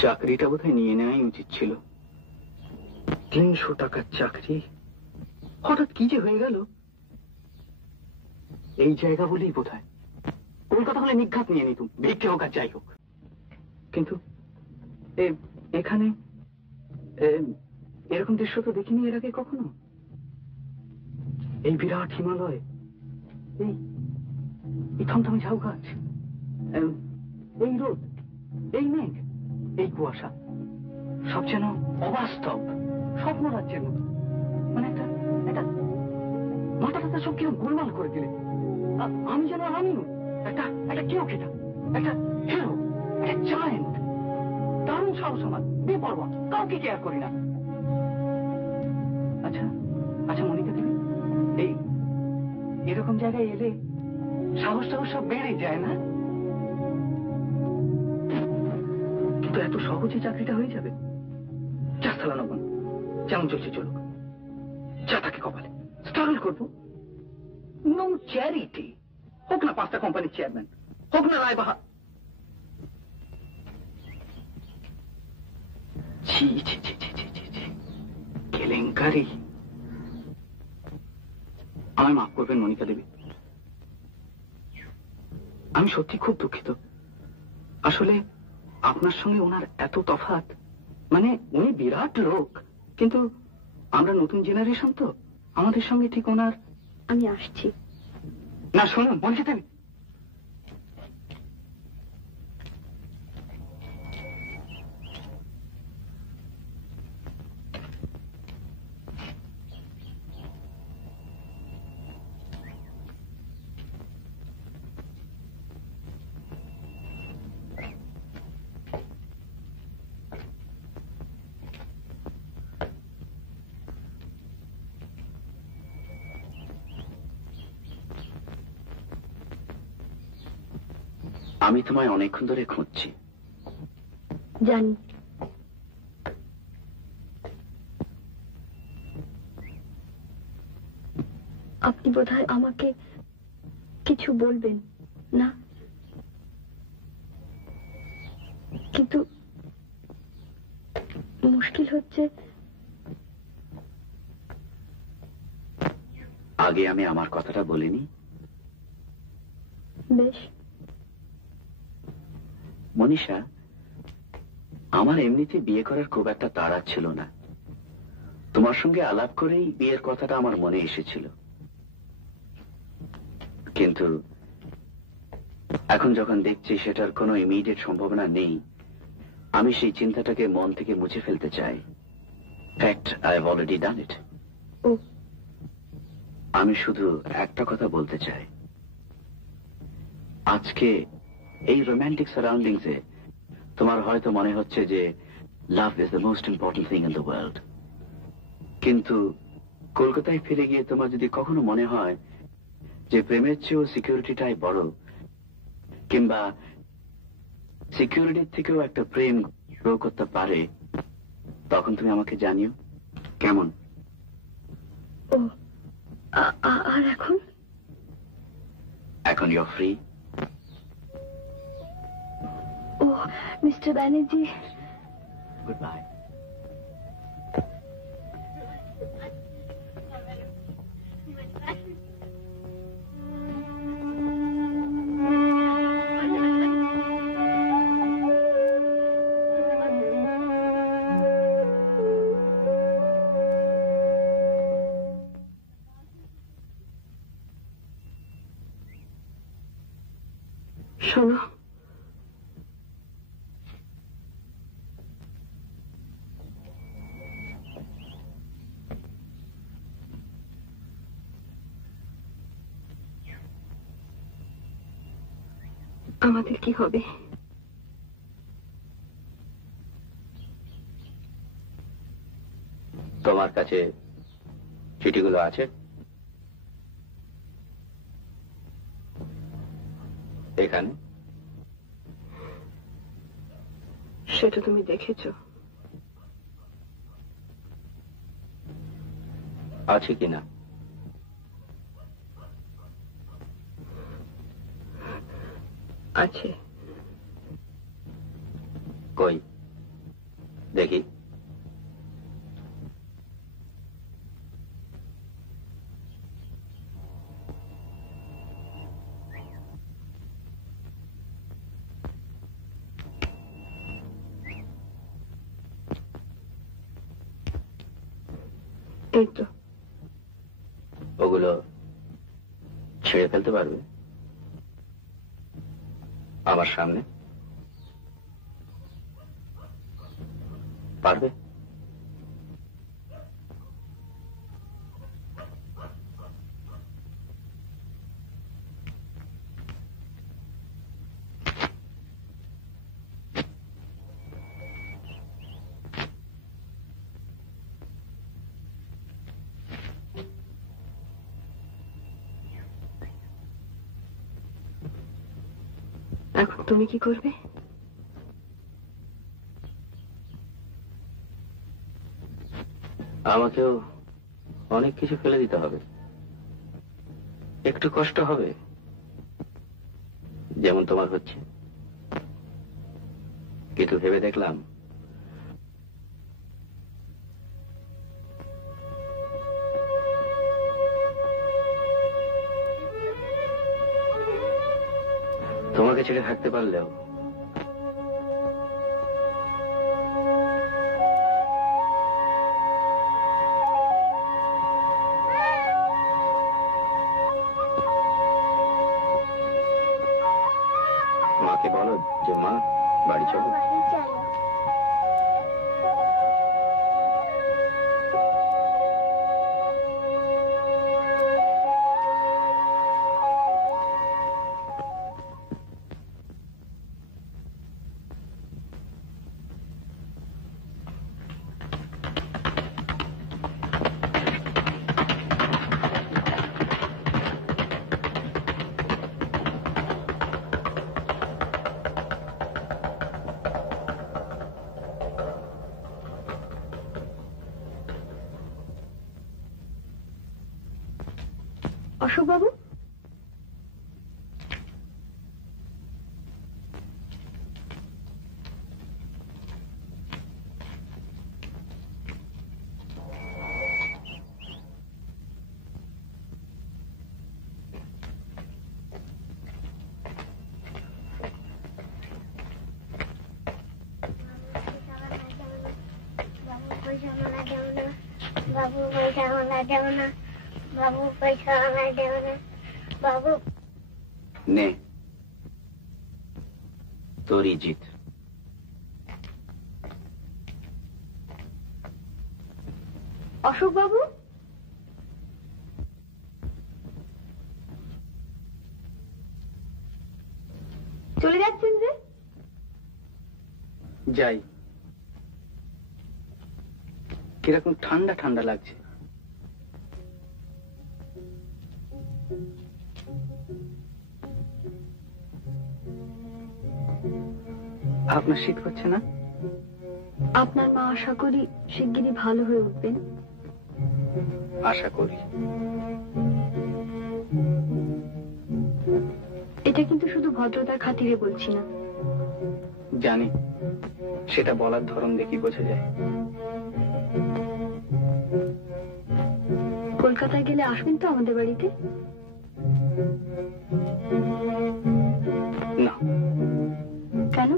চাকরিটা বোধহয় নিয়ে নেওয়াই উচিত ছিল। 300 টাকার চাকরি হঠাৎ কি যে হয়ে গেল। এই জায়গা বলেই বোধহয় কলকাতা হলে নিঘাত নিয়ে নিতুম, ভিক্ষে হোক আর যাই হোক। কিন্তু এখানে এরকম দৃশ্য তো দেখিনি এর আগে কখনো। এই বিরাট হিমালয়, এই থমথমে ঝাউ গাছ, এই রোদ, এই মেঘ, এই কুয়াশা, সব যেন অবাস্তব, স্বপ্ন রাজ্যের মতো। মানে একটা মাথাটা সব কেউ গোলমাল করে দিলে। আমি যেন আমিও একটা কেউ কেটা, একটা হিরো, একটা জায়েন্ট, দারুণ সাহস আমার, বেপরোয়া, কাউকে কেয়ার করি না। আচ্ছা আচ্ছা মনিকা দেবী, এরকম জায়গায় এলে সাহস সব বেড়ে যায় না? কিন্তু এত সহজে চাকরিটা হয়ে যাবে? চাষালা নবন, যেমন চলছে চলুক, যা থাকে কপালে, স্ট্রাগল করবো। নো চ্যারিটি, হোক না 5টা কোম্পানির চেয়ারম্যান, হোক না রায়বাহা। ছি ছি ছি ছি ছি ছি ছি, কেলেঙ্কারি। আমায় মাফ করবেন মনিকা দেবী, আমি সত্যি খুব দুঃখিত। আসলে আপনার সঙ্গে ওনার এত তফাৎ, মানে উনি বিরাট লোক, কিন্তু আমরা নতুন জেনারেশন তো, আমাদের সঙ্গে ঠিক ওনার। আমি আসছি। না শুনুন মনিকা দেবী, আমি তোমায় অনেকক্ষণ ধরে খুঁজছি। জানি। আপনি বোধহয় আমাকে কিছু বলবেন না, কিন্তু মুশকিল হচ্ছে। আগে আমি আমার কথাটা বলিনি? বেশ। মনীষা, আমার এমনিতে বিয়ে করার খুব একটা তাড়া ছিল না। তোমার সঙ্গে আলাপ করেই বিয়ের কথাটা আমার মনে এসেছিল। কিন্তু এখন যখন দেখছি সেটার কোনো ইমিডিয়েট সম্ভাবনা নেই, আমি সেই চিন্তাটাকে মন থেকে মুছে ফেলতে চাই। Fact, I have already done it. আমি শুধু একটা কথা বলতে চাই। আজকে এই রোম্যান্টিক সারাউন্ডিংসে তোমার হয়তো মনে হচ্ছে যে love is the most important thing in the world, কিন্তু কলকাতায় ফিরে গিয়ে তোমার যদি কখনো মনে হয় যে প্রেমের চেয়েও সিকিউরিটিটাই বড়, কিংবা সিকিউরিটির থেকেও একটা প্রেম গ্রো করতে পারে, তখন তুমি আমাকে জানিও কেমন। ও আর এখন? এখন ইউ ফ্রি। ও মিস্টার ব্যানার্জি, গুড বাই। শোনো, আমাদের কি হবে? তোমার কাছে চিঠিগুলো আছে? এখানে? সেটা তুমি দেখেছো? আছে কিনা? আছে। কই দেখি। এই তো। ওগুলো ছেড়ে ফেলতে পারবে আমার সামনে? পারবে? এখন তুমি কি করবে? আমাকেও অনেক কিছু ফেলে দিতে হবে, একটু কষ্ট হবে, যেমন তোমার হচ্ছে। কিন্তু ভেবে দেখলাম তোমাকে ছেড়ে থাকতে পারলেও মাকে বলো যে মা বাড়ি চলো। বাড়ি চলো। অশোক বাবু, বাবু পয়সা আমরা দেব না, বাবু পয়সা আমরা দেব না, বাবু। নে তোরই জিত। অশোক বাবু, চলে যাচ্ছেন যে? যাই। কিরকম ঠান্ডা ঠান্ডা লাগছে। আপনার শীত করছে না? আপনার মা আশা করি শিগগিরই ভালো হয়ে উঠবেন? আশা করি। এটা কিন্তু শুধু ভদ্রতার খাতিরে বলছি না। জানি, সেটা বলার ধরন দেখি বোঝা যায়। কলকাতায় গেলে আসবেন তো আমাদের বাড়িতে? না। কেন?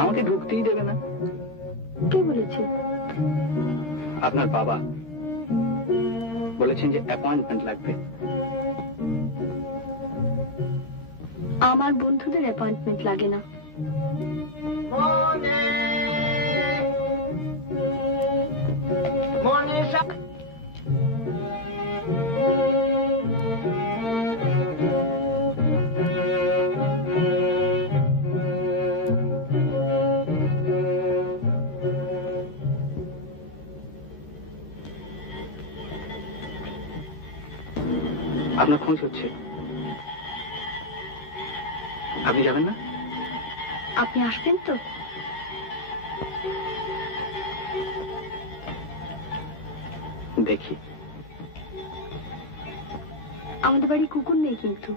আমাকে ঢুকতেই দেবে না। কে বলেছে? আপনার বাবা বলেছেন যে অ্যাপয়েন্টমেন্ট লাগবে। আমার বন্ধুদের অ্যাপয়েন্টমেন্ট লাগে না। আপনার খোঁজ হচ্ছে, আপনি যাবেন না? আপনি আসবেন তো? দেখি। আমাদের বাড়ি কুকুর নেই কিন্তু।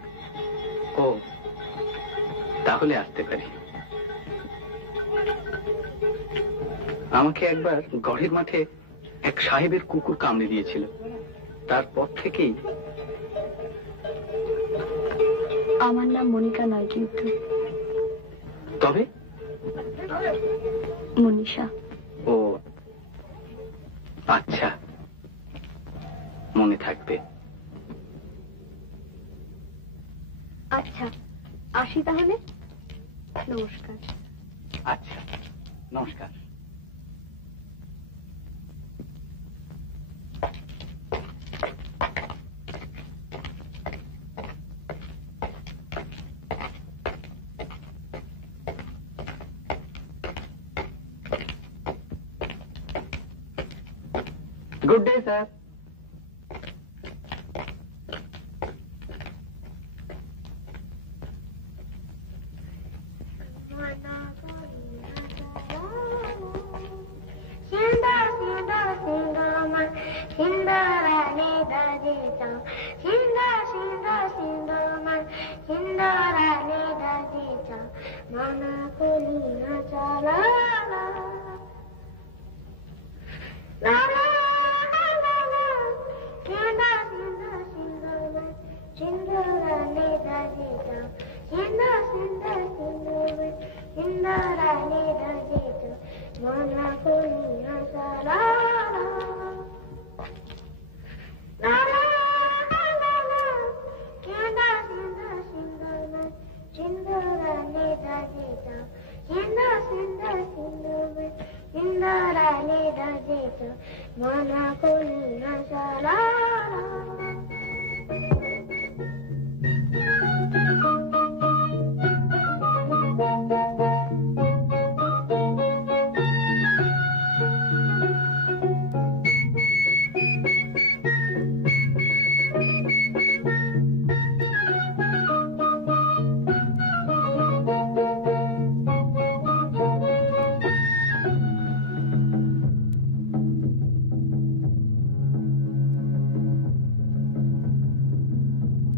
ও, তাহলে আসতে পারি। আমাকে একবার গড়ের মাঠে এক সাহেবের কুকুর কামড়ে দিয়েছিল, তারপর থেকেই। আমার নাম মনিকা নয় কিন্তু। তবে? মনীষা। ও আচ্ছা, মনে থাকবে। আচ্ছা, আসি তাহলে। নমস্কার। আচ্ছা, নমস্কার। Good day, sir.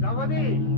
জগদীশ,